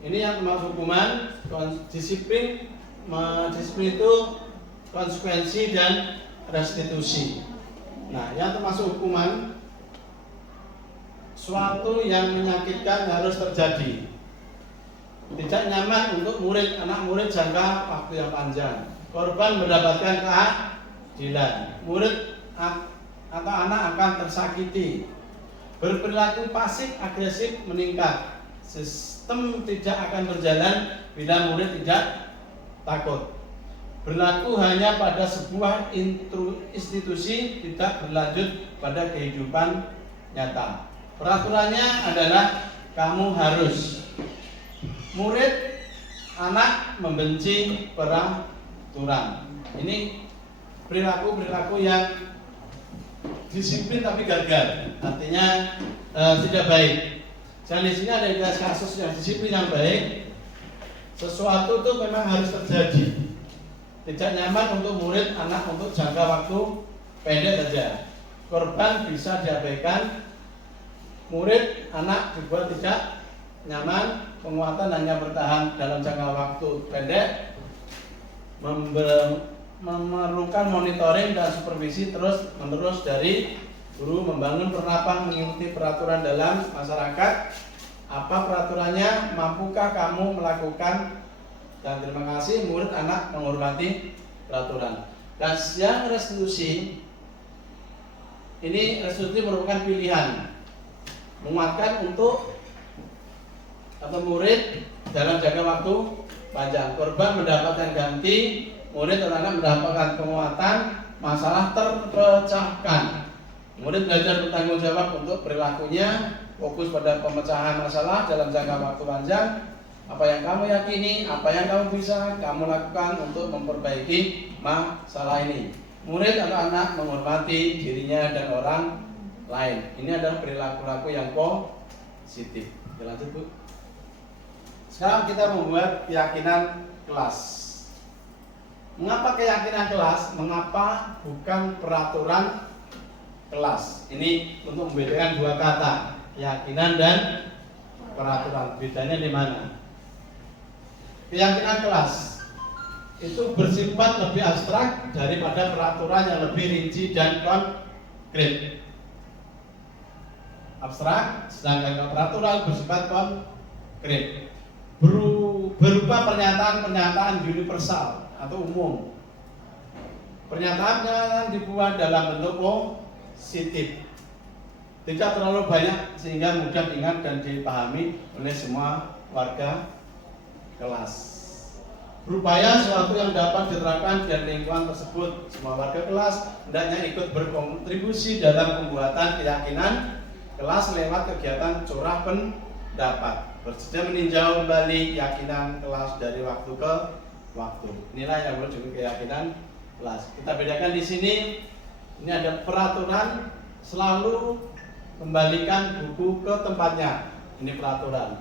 Ini yang termasuk hukuman, disiplin. Disiplin itu konsekuensi dan restitusi. Nah, yang termasuk hukuman, suatu yang menyakitkan harus terjadi. Tidak nyaman untuk anak murid jangka waktu yang panjang. Korban mendapatkan keadilan. Murid atau anak akan tersakiti. Berperilaku pasif agresif meningkat. Sistem tidak akan berjalan bila murid tidak takut. Berlaku hanya pada sebuah institusi, tidak berlanjut pada kehidupan nyata. Peraturannya adalah kamu harus. Murid, anak membenci peraturan. Ini perilaku yang disiplin tapi gagal, artinya tidak baik. Dan di sini ada kasus yang disiplin yang baik. Sesuatu itu memang harus terjadi. Tidak nyaman untuk murid, anak untuk jangka waktu pendek saja. Korban bisa diabaikan. Murid, anak juga tidak nyaman. Penguatan hanya bertahan dalam jangka waktu pendek. Memerlukan monitoring dan supervisi terus menerus dari guru. Membangun penerapan mengikuti peraturan dalam masyarakat. Apa peraturannya? Mampukah kamu melakukan? Dan terima kasih murid anak menghormati peraturan. Dan yang restitusi ini merupakan pilihan. Menguatkan untuk atau murid dalam jangka waktu panjang. Korban mendapatkan ganti, murid atau anak mendapatkan penguatan, masalah terpecahkan. Murid belajar bertanggung jawab untuk perilakunya, fokus pada pemecahan masalah dalam jangka waktu panjang. Apa yang kamu yakini, apa yang kamu bisa, kamu lakukan untuk memperbaiki masalah ini. Murid atau anak menghormati dirinya dan orang lain. Ini adalah perilaku yang positif. Lanjut, Bu. Sekarang kita membuat keyakinan kelas. Mengapa keyakinan kelas? Mengapa bukan peraturan kelas? Ini untuk membedakan dua kata, keyakinan dan peraturan. Bedanya di mana? Keyakinan kelas itu bersifat lebih abstrak daripada peraturan yang lebih rinci dan konkret. Abstrak, sedangkan peraturan bersifat konkret. Berupa pernyataan-pernyataan universal atau umum. Pernyataan dibuat dalam bentuk positif, tidak terlalu banyak sehingga mudah diingat dan dipahami oleh semua warga kelas. Berupaya sesuatu yang dapat diterapkan di lingkungan tersebut. Semua warga kelas hendaknya ikut berkontribusi dalam pembuatan keyakinan kelas lewat kegiatan curah pendapat. Bersedia meninjau kembali keyakinan kelas dari waktu ke waktu. Inilah yang disebut keyakinan kelas. Kita bedakan di sini. Ini ada peraturan, selalu kembalikan buku ke tempatnya. Ini peraturan.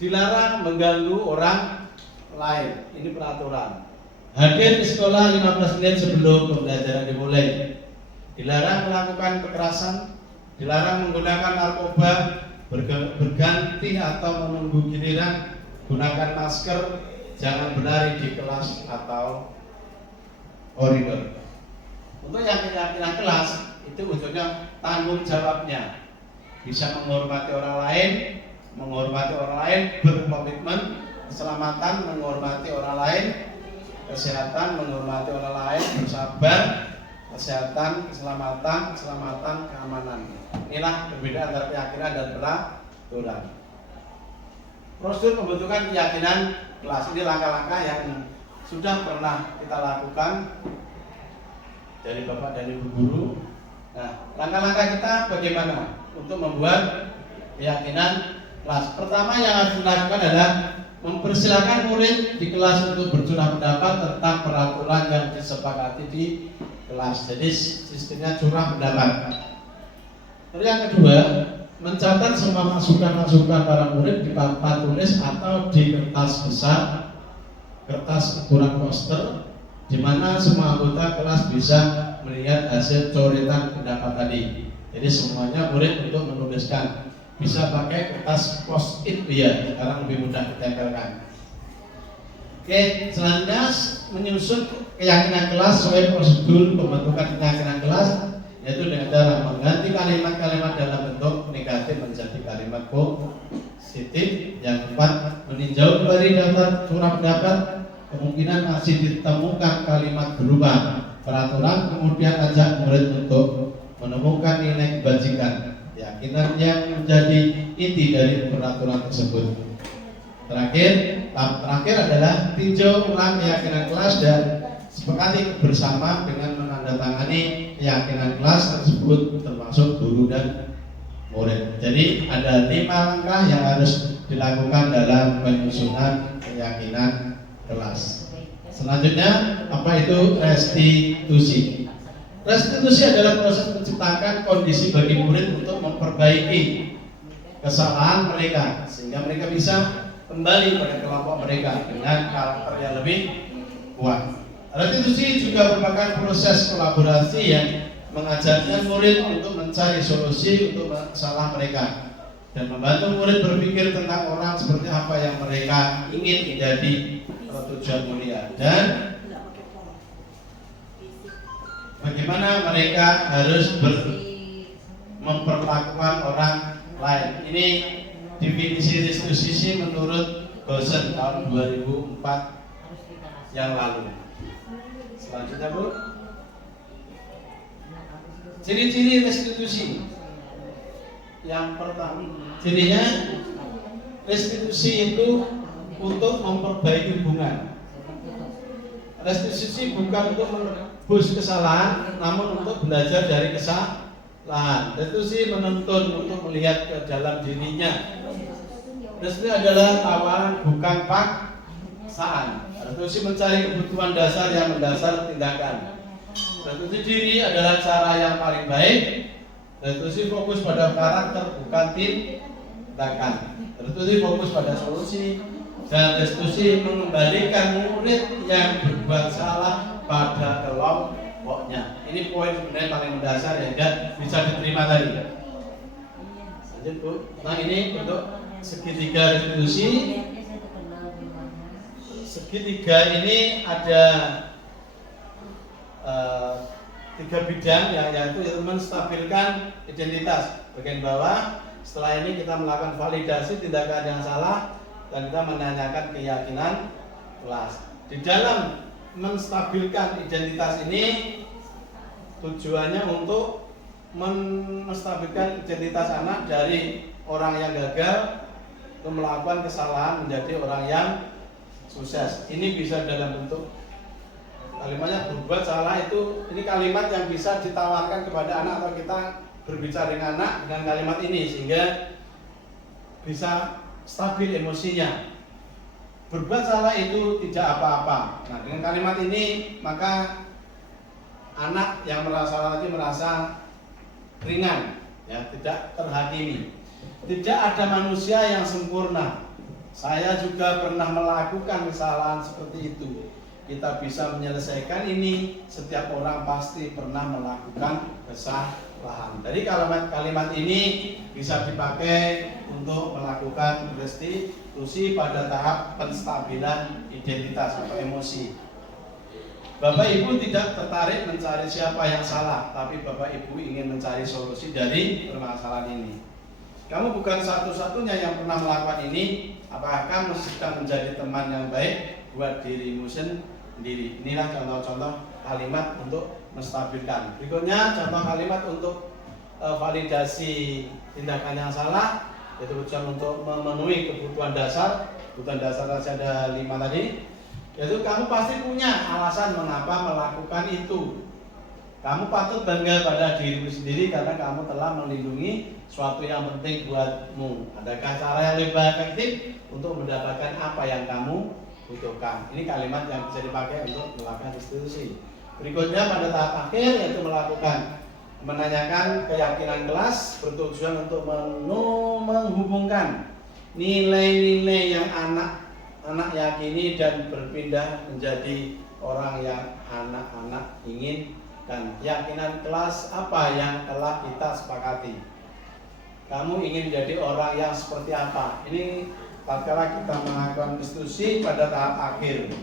Dilarang mengganggu orang lain. Ini peraturan. Hadir di sekolah 15 menit sebelum pembelajaran dimulai. Dilarang melakukan kekerasan. Dilarang menggunakan narkoba, berganti atau menunggu giliran, gunakan masker, jangan berlari di kelas atau koridor. Untuk yang keyakinan kelas itu untuknya tanggung jawabnya, bisa menghormati orang lain, berkomitmen, keselamatan, menghormati orang lain, kesehatan, menghormati orang lain, bersabar, kesehatan, keselamatan, keamanan. Inilah perbedaan antara keyakinan dan peraturan. Prosedur pembentukan keyakinan kelas, ini langkah-langkah yang sudah pernah kita lakukan dari Bapak dan Ibu guru. Nah, langkah-langkah kita bagaimana untuk membuat keyakinan kelas? Pertama yang harus dilakukan adalah mempersilakan murid di kelas untuk bercurah pendapat tentang peraturan yang disepakati di kelas. Jadi sistemnya curah pendapat. Terus yang kedua, mencatat semua masukan-masukan para murid di papan tulis atau di kertas besar, kertas ukuran poster, di mana semua anggota kelas bisa melihat hasil coretan pendapat tadi. Jadi semuanya murid untuk menuliskan, bisa pakai kertas post-it ya, sekarang lebih mudah ditempelkan. Oke, selanjutnya menyusun keyakinan kelas sesuai prosedur pembentukan keyakinan kelas, yaitu dengan cara mengganti kalimat-kalimat dalam bentuk negatif negatif menjadi kalimat positif. Yang keempat, meninjau kembali daftar surat pendapat, kemungkinan masih ditemukan kalimat berupa peraturan, kemudian ajak murid untuk menemukan nilai kebajikan, keyakinan yang menjadi inti dari peraturan tersebut. Tahap terakhir adalah tinjau ulang keyakinan kelas dan sepakati bersama dengan menandatangani keyakinan kelas tersebut termasuk guru dan murid. Jadi ada 5 langkah yang harus dilakukan dalam penyusunan keyakinan kelas. Selanjutnya, apa itu restitusi? Restitusi adalah proses menciptakan kondisi bagi murid untuk memperbaiki kesalahan mereka sehingga mereka bisa kembali pada kelompok mereka dengan karakter yang lebih kuat. Restitusi juga merupakan proses kolaborasi yang mengajarkan murid untuk mencari solusi untuk masalah mereka dan membantu murid berpikir tentang orang seperti apa yang mereka ingin menjadi tujuan mulia dan bagaimana mereka harus memperlakukan orang lain. Ini definisi restitusi menurut dosen tahun 2004 yang lalu. Selanjutnya Bu, ciri-ciri restitusi. Yang pertama, cirinya restitusi itu untuk memperbaiki hubungan. Restitusi bukan untuk menebus kesalahan, namun untuk belajar dari kesalahan. Restitusi menuntun untuk melihat ke dalam dirinya. Restitusi adalah tawaran, bukan paksaan. Restitusi mencari kebutuhan dasar yang mendasar tindakan. Restitusi diri adalah cara yang paling baik. Restitusi fokus pada karakter, bukan tindakan. Restitusi fokus pada solusi. Dan restitusi mengembalikan murid yang berbuat salah pada kelompoknya. Ini poin sebenarnya paling mendasar yang bisa diterima tadi. Lanjut Bu. Nah ini untuk segitiga restitusi. Segitiga ini ada 3 bidang yaitu menstabilkan identitas bagian bawah. Setelah ini kita melakukan validasi tindakan yang salah dan kita menanyakan keyakinan kelas. Di dalam menstabilkan identitas ini tujuannya untuk menstabilkan identitas anak dari orang yang gagal untuk melakukan kesalahan menjadi orang yang sukses. Ini bisa dalam bentuk kalimatnya berbuat salah itu, ini kalimat yang bisa ditawarkan kepada anak atau kita berbicara dengan anak dengan kalimat ini sehingga bisa stabil emosinya. Berbuat salah itu tidak apa-apa. Nah dengan kalimat ini maka anak yang merasa tadi merasa ringan, ya tidak terhakimi. Tidak ada manusia yang sempurna. Saya juga pernah melakukan kesalahan seperti itu. Kita bisa menyelesaikan ini. Setiap orang pasti pernah melakukan kesalahan. Jadi kalimat ini bisa dipakai untuk melakukan restitusi pada tahap penstabilan identitas atau emosi. Bapak Ibu tidak tertarik mencari siapa yang salah, tapi Bapak Ibu ingin mencari solusi dari permasalahan ini. Kamu bukan satu-satunya yang pernah melakukan ini. Apakah kamu sedang menjadi teman yang baik buat dirimu sendiri? Inilah contoh-contoh kalimat untuk menstabilkan. Berikutnya contoh kalimat untuk validasi tindakan yang salah, yaitu tujuan untuk memenuhi kebutuhan dasar. Kebutuhan dasar ada 5 tadi. Yaitu kamu pasti punya alasan mengapa melakukan itu. Kamu patut bangga pada dirimu sendiri karena kamu telah melindungi suatu yang penting buatmu. Adakah cara yang lebih efektif untuk mendapatkan apa yang kamu butuhkan? Ini kalimat yang bisa dipakai untuk melakukan restitusi. Berikutnya pada tahap akhir yaitu menanyakan keyakinan kelas, bertujuan untuk menghubungkan nilai-nilai yang anak yakini dan berpindah menjadi orang yang anak-anak ingin. Dan keyakinan kelas apa yang telah kita sepakati. Kamu ingin menjadi orang yang seperti apa? Ini tatkala kita melakukan restitusi pada tahap akhir.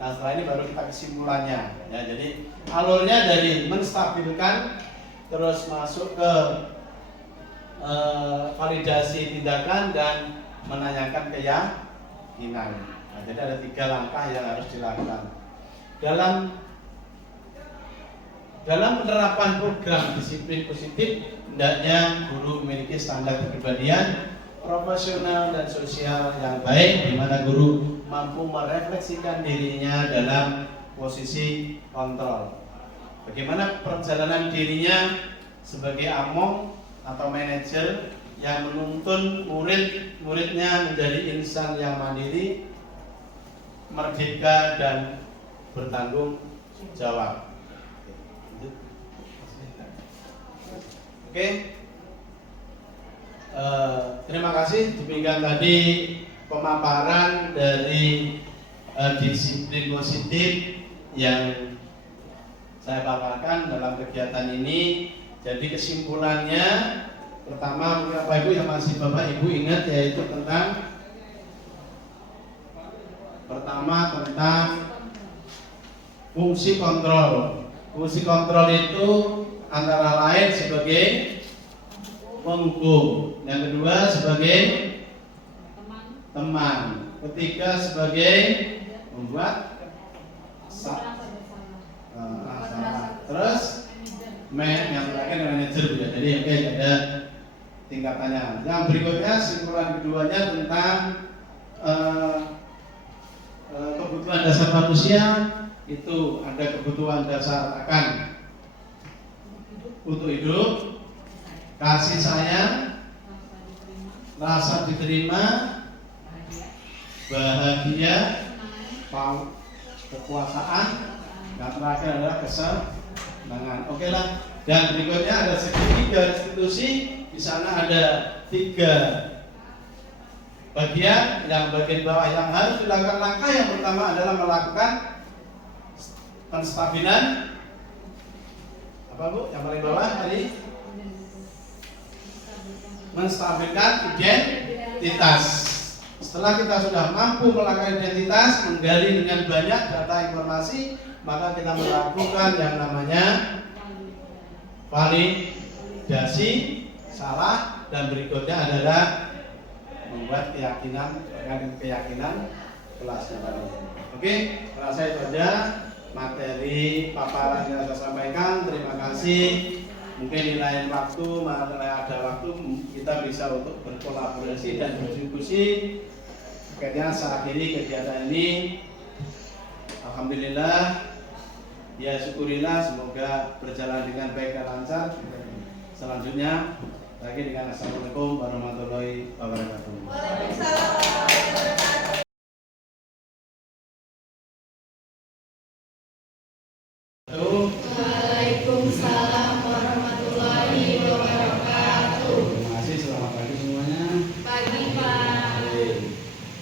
Nah setelah ini baru kita kesimpulannya. Ya, jadi alurnya dari menstabilkan terus masuk ke validasi tindakan dan menanyakan keyakinan. Nah, jadi ada 3 langkah yang harus dilakukan dalam penerapan program disiplin positif. Hendaknya guru memiliki standar kepribadian profesional dan sosial yang baik, di mana guru mampu merefleksikan dirinya dalam posisi kontrol. Bagaimana perjalanan dirinya sebagai among atau manajer yang menuntun murid-muridnya menjadi insan yang mandiri, merdeka dan bertanggung jawab. Oke. Terima kasih. Demikian tadi pemaparan dari disiplin positif yang saya paparkan dalam kegiatan ini. Jadi kesimpulannya, pertama Bapak Ibu yang masih Bapak Ibu ingat, yaitu tentang fungsi kontrol. Fungsi kontrol itu antara lain sebagai penghukum, yang kedua sebagai teman, ketiga sebagai membuat terus yang terakhir manajer ya. Jadi oke, ada tingkatannya. Yang berikutnya kesimpulan keduanya tentang kebutuhan dasar manusia. Itu ada kebutuhan dasar akan untuk hidup, kasih sayang, rasa diterima, bahagia, kekuasaan, yang terakhir adalah kesenangan. Oke lah. Dan berikutnya ada segitiga restitusi. Di sana ada 3 bagian. Yang bagian bawah yang harus dilakukan, langkah yang pertama adalah melakukan penstabilan. Apa Bu? Yang paling bawah tadi menstabilkan identitas. Setelah kita sudah mampu melakukan identitas, menggali dengan banyak data informasi, maka kita melakukan yang namanya validasi salah, dan berikutnya adalah membuat keyakinan kelasnya tadi. Oke, rasa itu aja materi paparan yang saya sampaikan. Terima kasih. Mungkin di lain waktu, ada waktu kita bisa untuk berkolaborasi dan berdiskusi. Akhirnya saya akhiri kegiatan ini. Alhamdulillah, ya syukurilah, semoga berjalan dengan baik dan lancar. Selanjutnya lagi dengan Assalamualaikum warahmatullahi wabarakatuh. Waalaikumsalam warahmatullahi wabarakatuh. Terima kasih, selamat pagi semuanya. Pagi Pak.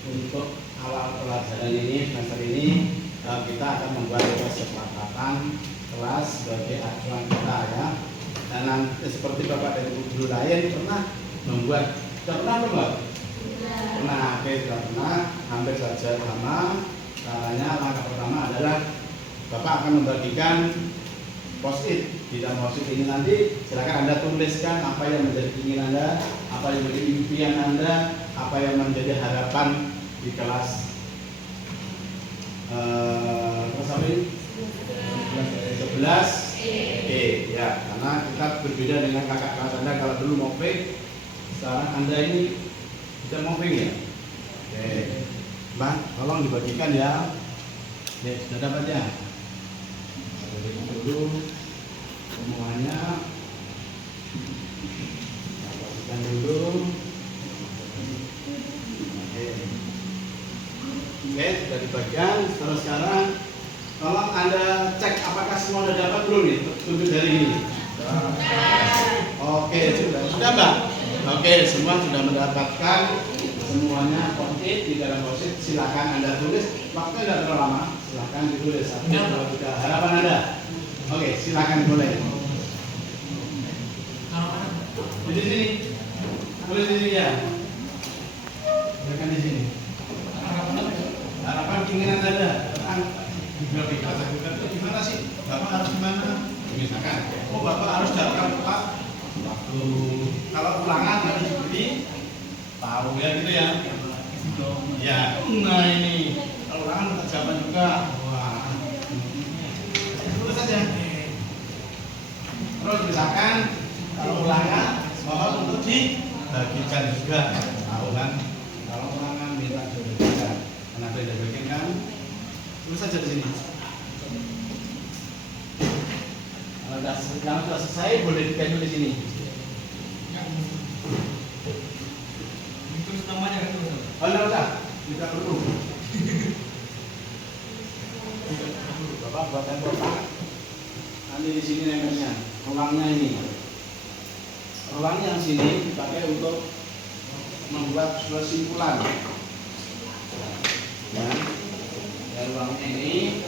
Untuk awal pelajaran ini, semester ini, kita akan membuat kesepakatan kelas sebagai acuan kita ya. Dan nanti seperti Bapak dan Ibu guru lain pernah membuat, pernah? Pernah, oke, sudah pernah, hampir saja sama. Caranya langkah pertama adalah Bapak akan membagikan post-it. Di dalam post-it ini nanti silakan Anda tuliskan apa yang menjadi keinginan Anda, apa yang menjadi impian Anda, apa yang menjadi harapan di kelas 11 ya, karena kita berbeda dengan kakak kelas Anda. Kalau dulu moving, sekarang Anda ini bisa moving ya. Oke, Mbak, tolong dibagikan ya. Oke, sudah dapat ya. Dulu semuanya bagikan dulu. Oke, sudah dibagikan. Terus sekarang tolong Anda cek apakah semua sudah dapat belum nih, tunjuk dari ini. Oke, sudah Mbak. Oke, semua sudah mendapatkan semuanya post-it. Di dalam post-it silakan Anda tulis. Waktu tidak terlalu lama, silakan ditulis. 1, 2, 3. Harapan Anda. Oke, silakan boleh. Di sini, tulis di sini ya. Silakan di sini. Harapan keinginan Anda tentang itu gimana sih? Bapak harus gimana? Misalkan, Bapak harus datang tepat waktu. Kalau ulangan nanti diberi tahu ya gitu ya. Ya, nah ini kalau ulangan minta jawaban juga. Wah, terus saja. Terus misalkan kalau ulangan mohon untuk dibagikan juga, tahu kan? Kalau ulangan minta dibagikan, kenapa tidak dibagikan? Terus saja di sini. Kalau sudah selesai boleh ditempel di sini. Terus namanya kan terus. Oh, enggak usah, tidak perlu. Bapak buat tempel Pak. Nanti di sini nempelnya, ruangnya ini. Ruang yang sini dipakai untuk membuat kesimpulan. Ya, dari ruangnya ini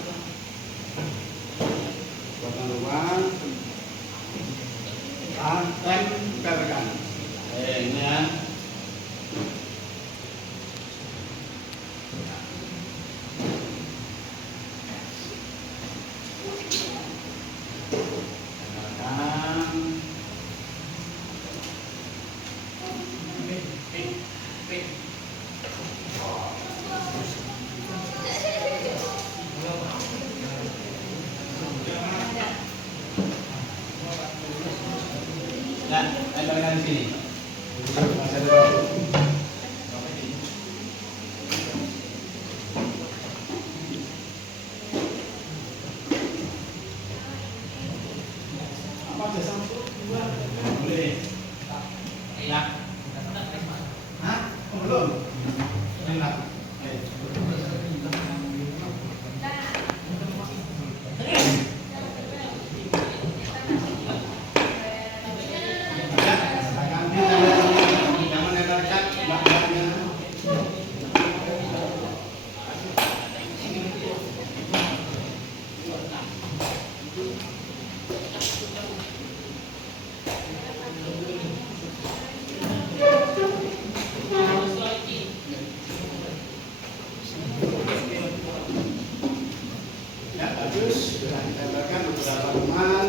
buatkan ruang, tempelkan. Ini ya. Nah, tempelkan di sini. Masih ada apa jasa boleh. Ya. Hah? Oh, belum. Enak. Ya, bagus. Sudah ditempelkan beberapa teman.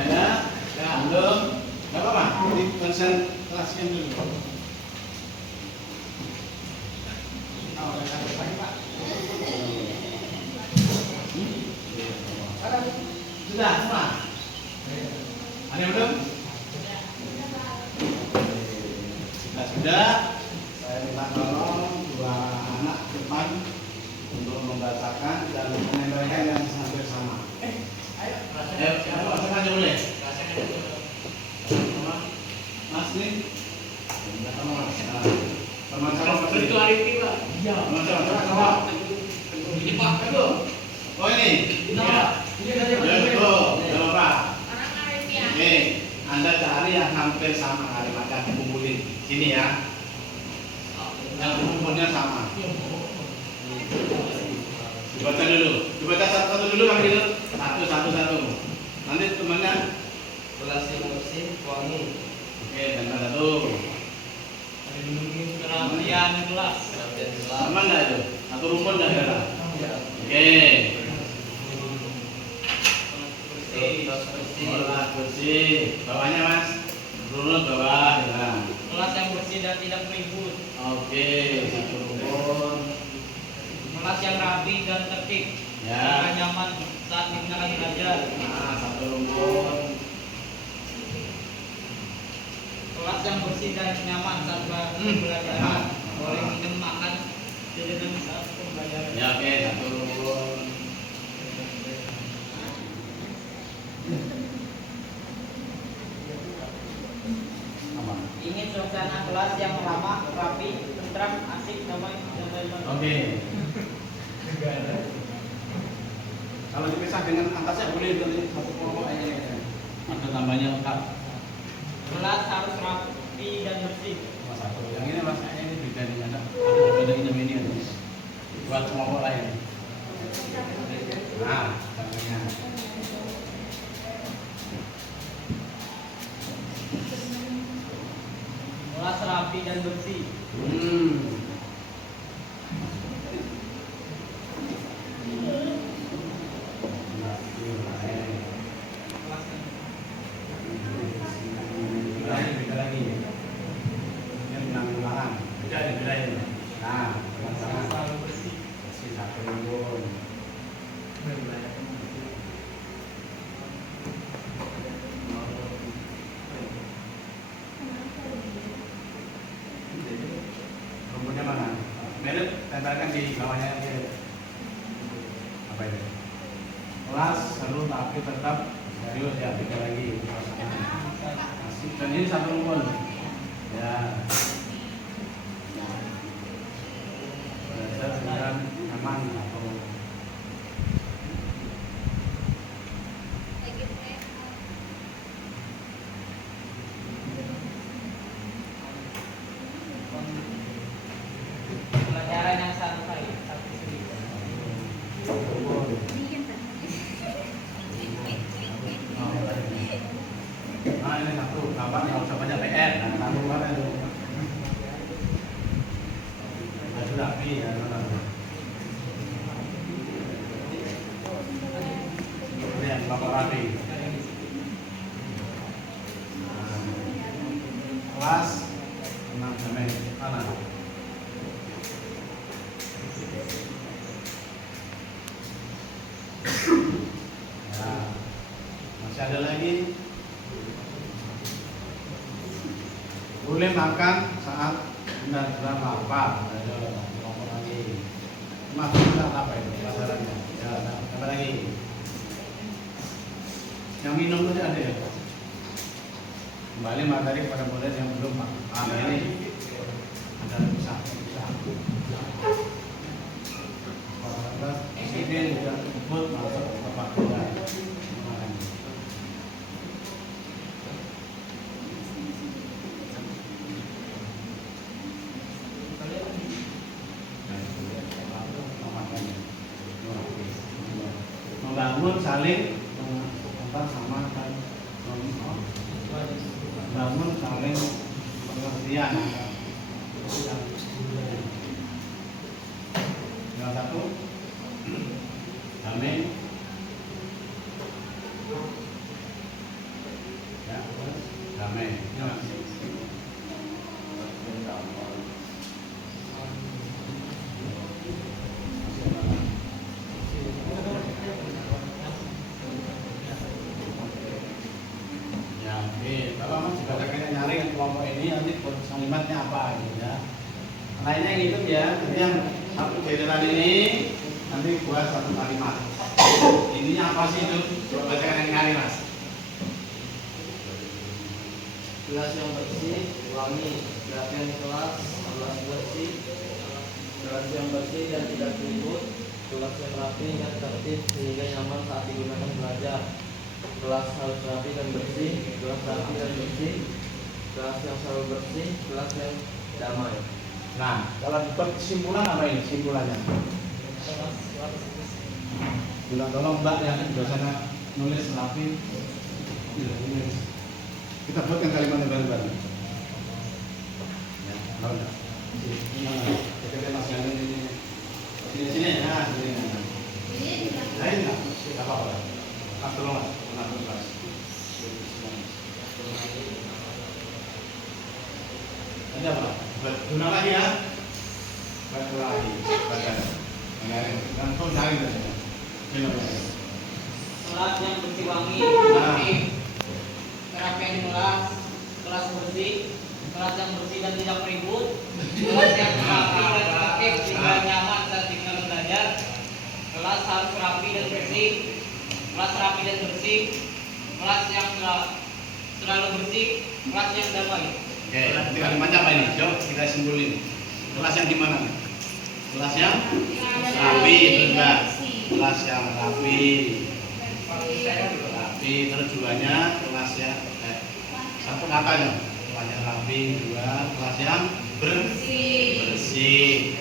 Ada? Belum? Gak apa-apa, jadi konsentrasikan dulu. Sudah, semua? Ada yang belum? Sudah, saya minta tolong dua anak depan untuk membacakan dan menempelkan yang hampir sama. Ayo, langsung aja boleh. Mas nih, teman-teman Spirituality Pak. Iya. teman-teman. Ini Pak. Oh ini, ya, betul, jangan lupa. Oke, Anda cari yang hampir sama kalimatnya dikumpulin sini ya. Yang kumpulnya sama. Dibaca dulu, dibaca satu-satu dulu kan gitu. Satu. Nanti temannya Kelas yang bersih, wangi. oke, dan satu. Kerapian kelas. Perhatian kelas. Sama nggak itu? Satu rumpun nggak ada? Oke. Kelas bersih. Kelas bersih. Bawahnya mas, turun bawah. Ya. Kelas yang bersih dan tidak ribut. Oke, satu rumpun. Kelas yang rapi dan tertib. Ya. Nyaman saat digunakan belajar. Nah, satu rumpun. Kelas yang bersih dan nyaman saat pembelajaran. Boleh minum makan jajanan saat pembelajaran. Ya oke, satu rumpun. suasana kelas yang ramah, rapi, tentram, asik, damai, dan lain-lain. Oke. Kalau dipisah dengan angkasnya boleh dari satu kelompok aja. Ada tambahnya lengkap. Kelas harus rapi dan bersih. Mas satu. Yang ini rasanya ini beda nih, ada ini ada. Buat kelompok lain. Nah, contohnya. Kelas rapi dan bersih. Beda lagi. Ini ulang-ulangan. Beda nih, beda ini. Nah, ulang-ulangan. Selalu bersih. Bersih satu rumpun. Rumputnya mana? Merek tempelkan di bawahnya aja. Apa ini? Kelas selalu tapi tetap serius ya, beda lagi. Asik. Dan ini satu rumpun. Ya. Belajar dengan nyaman atau Pelajaran yang santai, tapi serius. Nah ini satu, kapan nggak usah banyak PR, nah satu mana itu? Baju rapi ya, ini yang bapak rapi. Nah, kelas 6 sampai mana? Ya, masih ada lagi. Boleh makan saat benar-benar lapar. Ada kelompok lagi. Makan saat apa itu pasarannya? Ya, apa lagi? Yang minum tadi ada ya? Kembali materi kepada murid yang belum paham ini. Ada bisa. Presiden juga ikut masuk ke tempat kerja. Membangun saling antar sama kan, membangun saling pengertian. Yang satu, damai. Ya, damai. Ya. Ya, kalau mas juga kayaknya nyari kelompok ini nanti kalimatnya apa gitu ya. Lainnya yang itu ya, jadi yang satu jajaran ini nanti buat satu kalimat. Ininya apa sih itu? Coba bacakan yang nyari mas. Kelas yang bersih, wangi, perhatian kelas, kelas bersih, kelas yang bersih dan tidak ribut, kelas yang rapi dan tertib sehingga nyaman saat digunakan belajar. Kelas harus rapi dan bersih, kelas rapi dan bersih, kelas yang selalu bersih, kelas yang damai. Nah, kalau dibuat kesimpulan apa ini simpulannya? Bila tolong mbak yang di sana nulis rapi, kita buatkan kalimatnya bareng-bareng. Ya, mau nggak? Kita masih ada di sini ya, sini. Lain nggak? Tidak apa-apa. Mas tolong mas, mas. Ada apa? Guna lagi ya? Baca lagi, baca. Dan kau cari saja. Kelas yang bersih wangi, kerapian kelas, kelas bersih, kelas yang bersih dan tidak ribut, kelas yang rapi dan tertib sehingga nyaman saat tinggal belajar, kelas harus rapi dan bersih, kelas rapi dan bersih, kelas yang selalu bersih, kelas yang damai. Oke, nanti kalimatnya apa ini? Jom kita simpulin. Kelas yang gimana? Kelas yang rapi, enggak? Kelas yang rapi. Rapi, terus duanya kelas yang satu katanya. Kelas yang rapi, dua kelas yang bersih.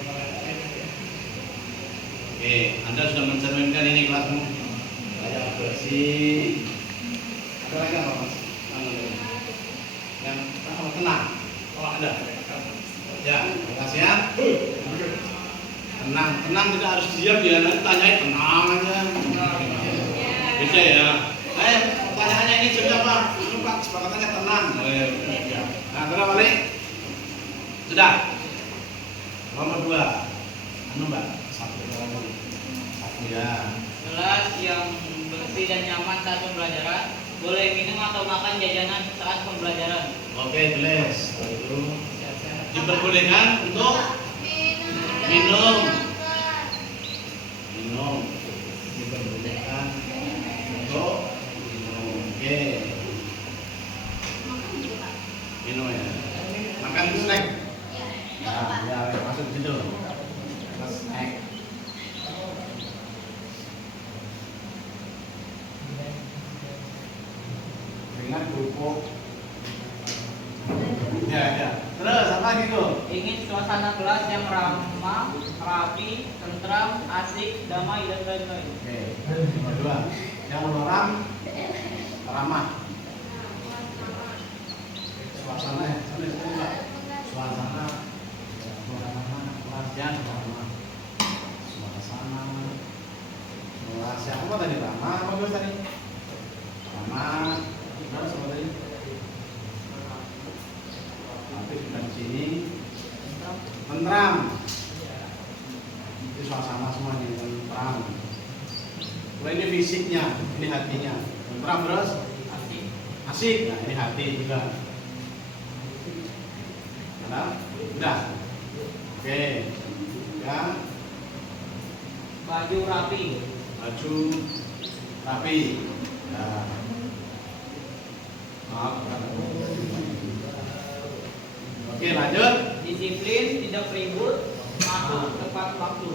Oke, Anda sudah mencerminkan ini kelasmu. Kelas yang bersih. Ada lagi apa mas? Yang tenang. Oh ada. Ya, kelasnya tenang. Tenang tidak harus diam dia nanti tanyain tenang aja. Bisa ya. Pertanyaannya ini jadi apa? Ini Pak, kesepakatannya tenang. Ya. Nah, terus balik. Sudah. Nomor 2. Anu Mbak, satu ya. Kelas yang bersih dan nyaman saat pembelajaran, boleh minum atau makan jajanan saat pembelajaran. Oke, jelas. Itu diperbolehkan untuk minum. Diperbolehkan untuk minum. Oke. Minum ya. Makan snack. Ya, masuk ke situ. Snack. Dengan kerupuk. Ya. Terus apa gitu? Ingin suasana kelas yang ramah, rapi, tentram, asik, damai, dan lain-lain. Oke. Nomor 2. Yang menorang, ramah. Suasana ya. Suasana kelas yang ramah. Suasana kelas yang apa tadi? Ramah. Apa terus tadi? Ramah. Terus apa tadi? Tapi di sini tentram. Itu suasana semuanya tentram. Kalau ini fisiknya, ini hatinya. Tentram terus asik. Nah ini hati juga. Nah, udah. Oke. Ya. Baju rapi. Nah. Maaf. Oke, lanjut. Disiplin, tidak ribut, masuk tepat waktu.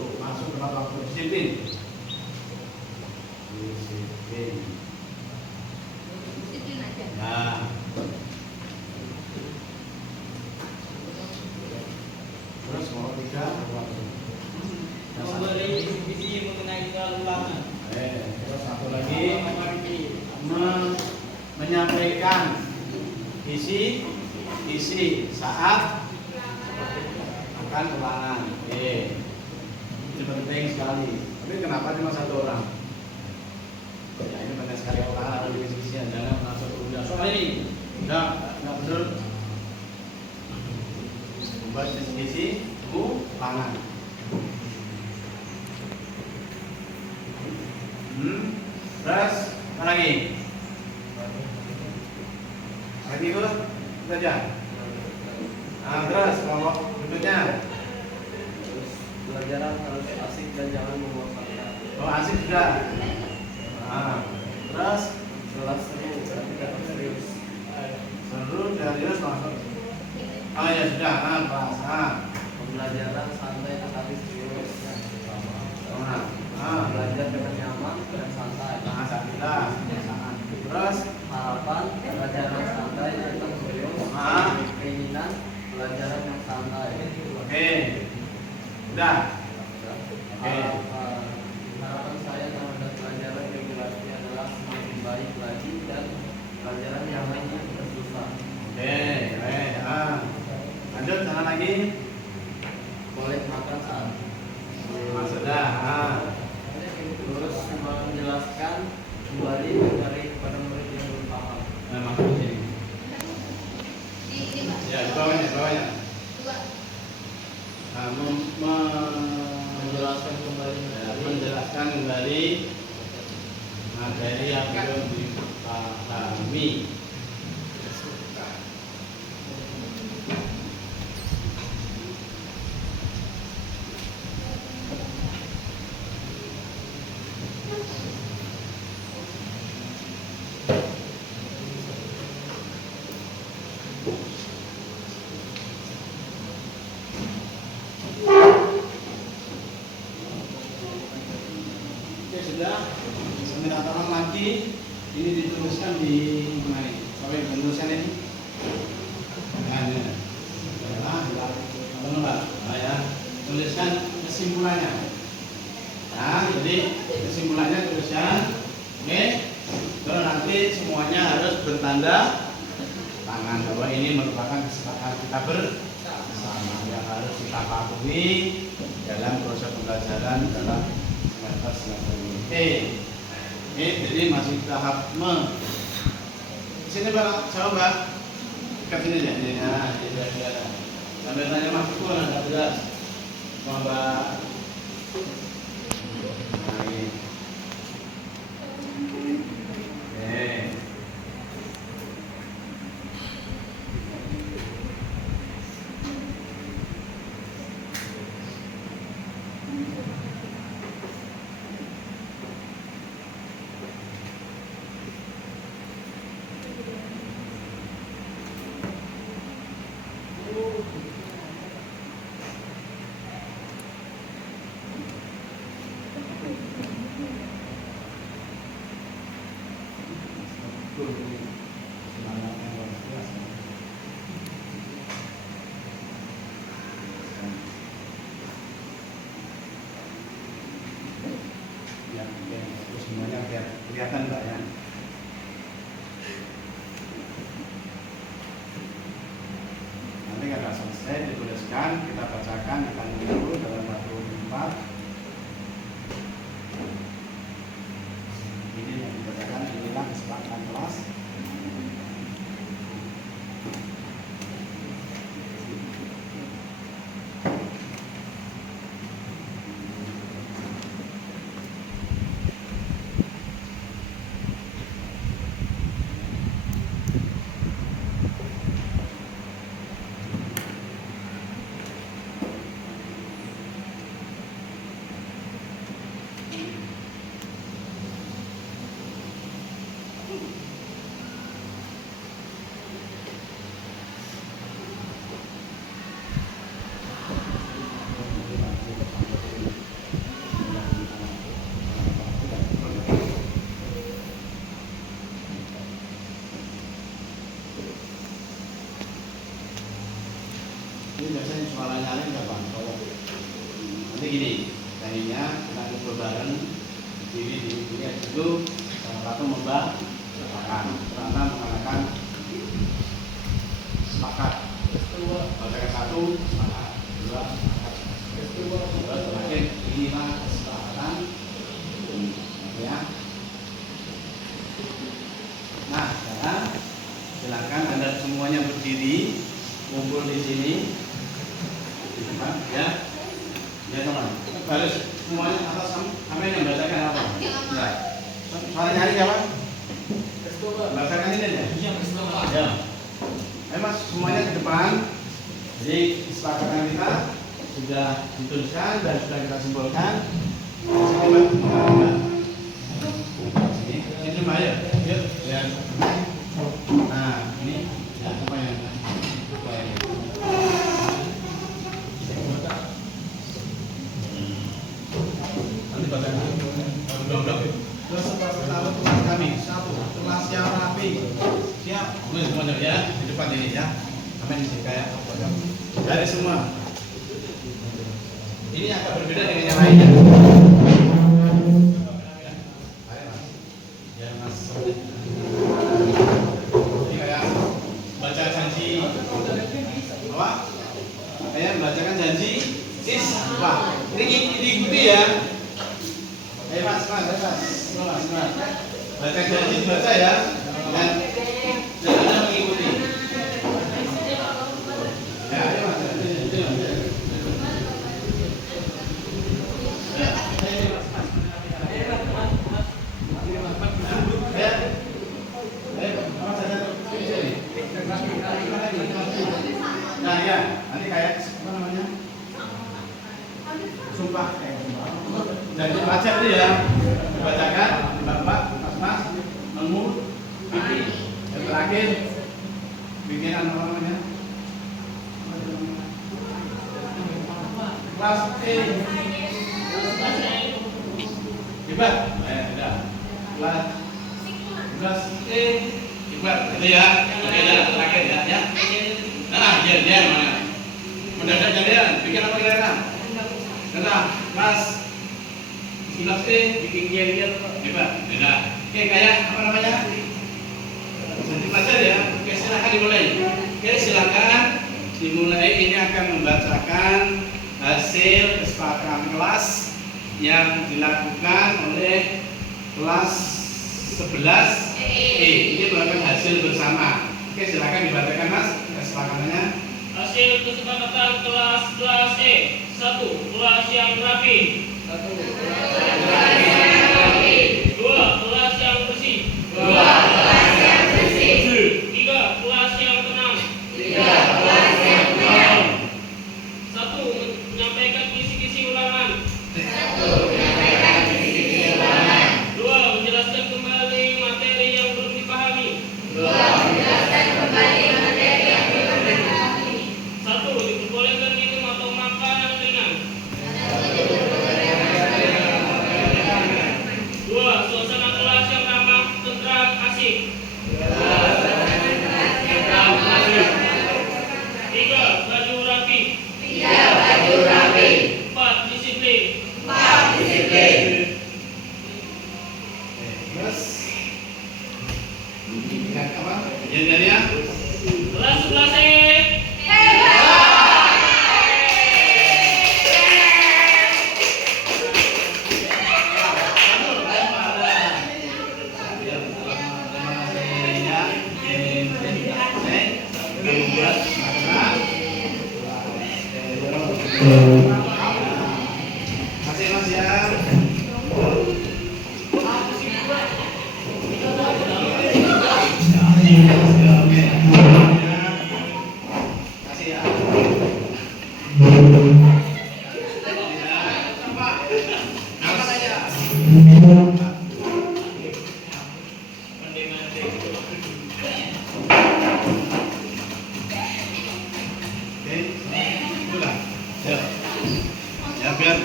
Disiplin. Nah. Terus mau 3 Memberi diskusi mengenai lalu lalang. terus satu lagi menyampaikan isi saat akan ulangan. Ini penting sekali. Tapi kenapa cuma 1 orang? Ya ini penting sekali ulangan atau diskusi. Jangan langsung udah soal ini. Enggak benar. Membuat diskusi ulangan. Terus apa lagi? Lagi itu saja. Nah, terus kelompok berikutnya. Terus pelajaran harus asik dan jangan membosankan. Oh asik juga. Nah, terus Kelas seru dan tidak serius. seru serius masuk. Oh ya sudah. Kelas. Pembelajaran santai tetapi serius. Belajar dengan nyaman dan santai. Santai. Terus Harapan pelajaran santai tetap serius. Keinginan pelajaran yang santai. oke. Udah. Oke. Harapan saya terhadap pelajaran regulasi adalah semakin baik lagi dan pelajaran yang lainnya tidak susah. Oke. Lanjut sana lagi. Boleh makan saat. Sudah. Terus menjelaskan kembali dari kepada murid yang belum paham. Nah, masuk ke sini. Ya, di bawahnya. Nah, Menjelaskan kembali menjelaskan kembali materi yang belum dipahami. sudah. Saya minta tolong lagi. Ini dituliskan di mana ini? Sampai penulisan ini. Nah, ini. Nah, ya. Tuliskan kesimpulannya. Nah, jadi kesimpulannya tuliskan. Oke. Terus nanti semuanya harus bertanda tangan bahwa ini merupakan kesepakatan kita bersama yang harus kita patuhi dalam proses pembelajaran dalam semester ini. Oke, jadi masih tahap sini Mbak, coba Mbak, dekat sini aja. Ya. Sambil tanya Mas Pukul, ada jelas. Sama Mbak. Nah, ini. Oke. Semuanya biar kelihatan Mbak ya. Nanti kalau selesai dituliskan, kita bacakan, kita dulu dalam waktu 4. Ini yang dibacakan, inilah kesepakatan kelas. Ini biasanya suaranya nggak pantau. Nanti gini, tadinya kita kumpul bareng di dulu salah satu membacakan, karena mengatakan sepakat. Bacakan 1 sepakat, 2 sepakat, 3 terakhir inilah kesepakatan. Ya. Nah, sekarang silakan Anda semuanya berdiri, kumpul di sini. Ya, ya teman. Baris semuanya atas sampai yang bacakan apa? Enggak. Suaranya hari apa? Bacakan ini aja. Ya. Ayo Mas, semuanya ke depan. Jadi kesepakatan kita sudah dituliskan dan sudah kita simpulkan. Sini Mbak ya. Yuk, lihat. Nah, ini ya apa yang Kesepakatan kelas kami 1, kelas yang rapi. Siap? Semuanya ya di depan ini ya. Sampai di sini kayak dari semua. Ini agak berbeda dengan yang lainnya. Ya Mas. Ini kayak baca janji. Apa? Kayak bacakan janji. Wah, ini diikuti ya. Ayo Mas. Baca janji baca ya, dan Anda mengikuti. Ya, ayo Mas. Nah ya, nanti kayak apa namanya? Sumpah. Jadi baca itu ya, dibacakan Bapak, Mas, mengu, pipi. Yang terakhir bikinan apa namanya? Kelas E. Iqbal, udah. Kelas Iqbal, itu ya. Oke, terakhir ya. Nah, dia mana? Mendadak kalian, bikin apa kira-kira? Nah, Mas kelas bikin dia Iqbal, udah. Oke, kayak apa namanya? Jadi belajar ya. Oke, silakan dimulai. Oke, silakan dimulai. Ini akan membacakan hasil kesepakatan kelas yang dilakukan oleh kelas 11 E. Ini merupakan hasil bersama. Oke, silakan dibacakan Mas kesepakatannya. Hasil kesepakatan kelas 11 E. 1. Kelas yang rapi. 2. Kelas yang bersih. 3. Kelas yang tenang. 1. Menyampaikan kisi-kisi ulangan. 2. Menjelaskan kembali materi yang belum dipahami. 1. Diperbolehkan minum atau makan yang ringan. 2. Suasana kelas yang ramah, tentram, asik. 3. Baju rapi. 4. Disiplin. Mas ingat apa? Kejadiannya? Kelas 11 E. Masih Mas ya. Kasih ya. Apa aja? Oke, pulang. Ya. Ya biar.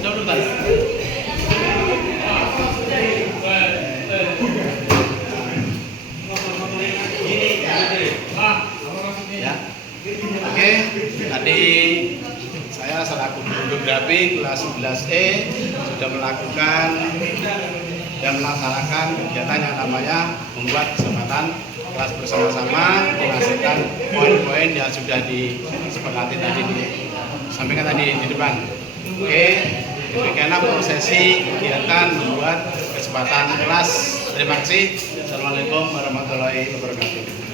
Coba dulu Mas. Ya. Oke, tadi saya selaku guru geografi kelas 11E sudah melakukan dan melaksanakan kegiatan yang namanya membuat kesempatan kelas bersama-sama menghasilkan poin-poin yang sudah disepakati tadi disampaikan tadi di depan. Oke, demikianlah prosesi kegiatan membuat kesempatan kelas. Terima kasih. Assalamualaikum warahmatullahi wabarakatuh.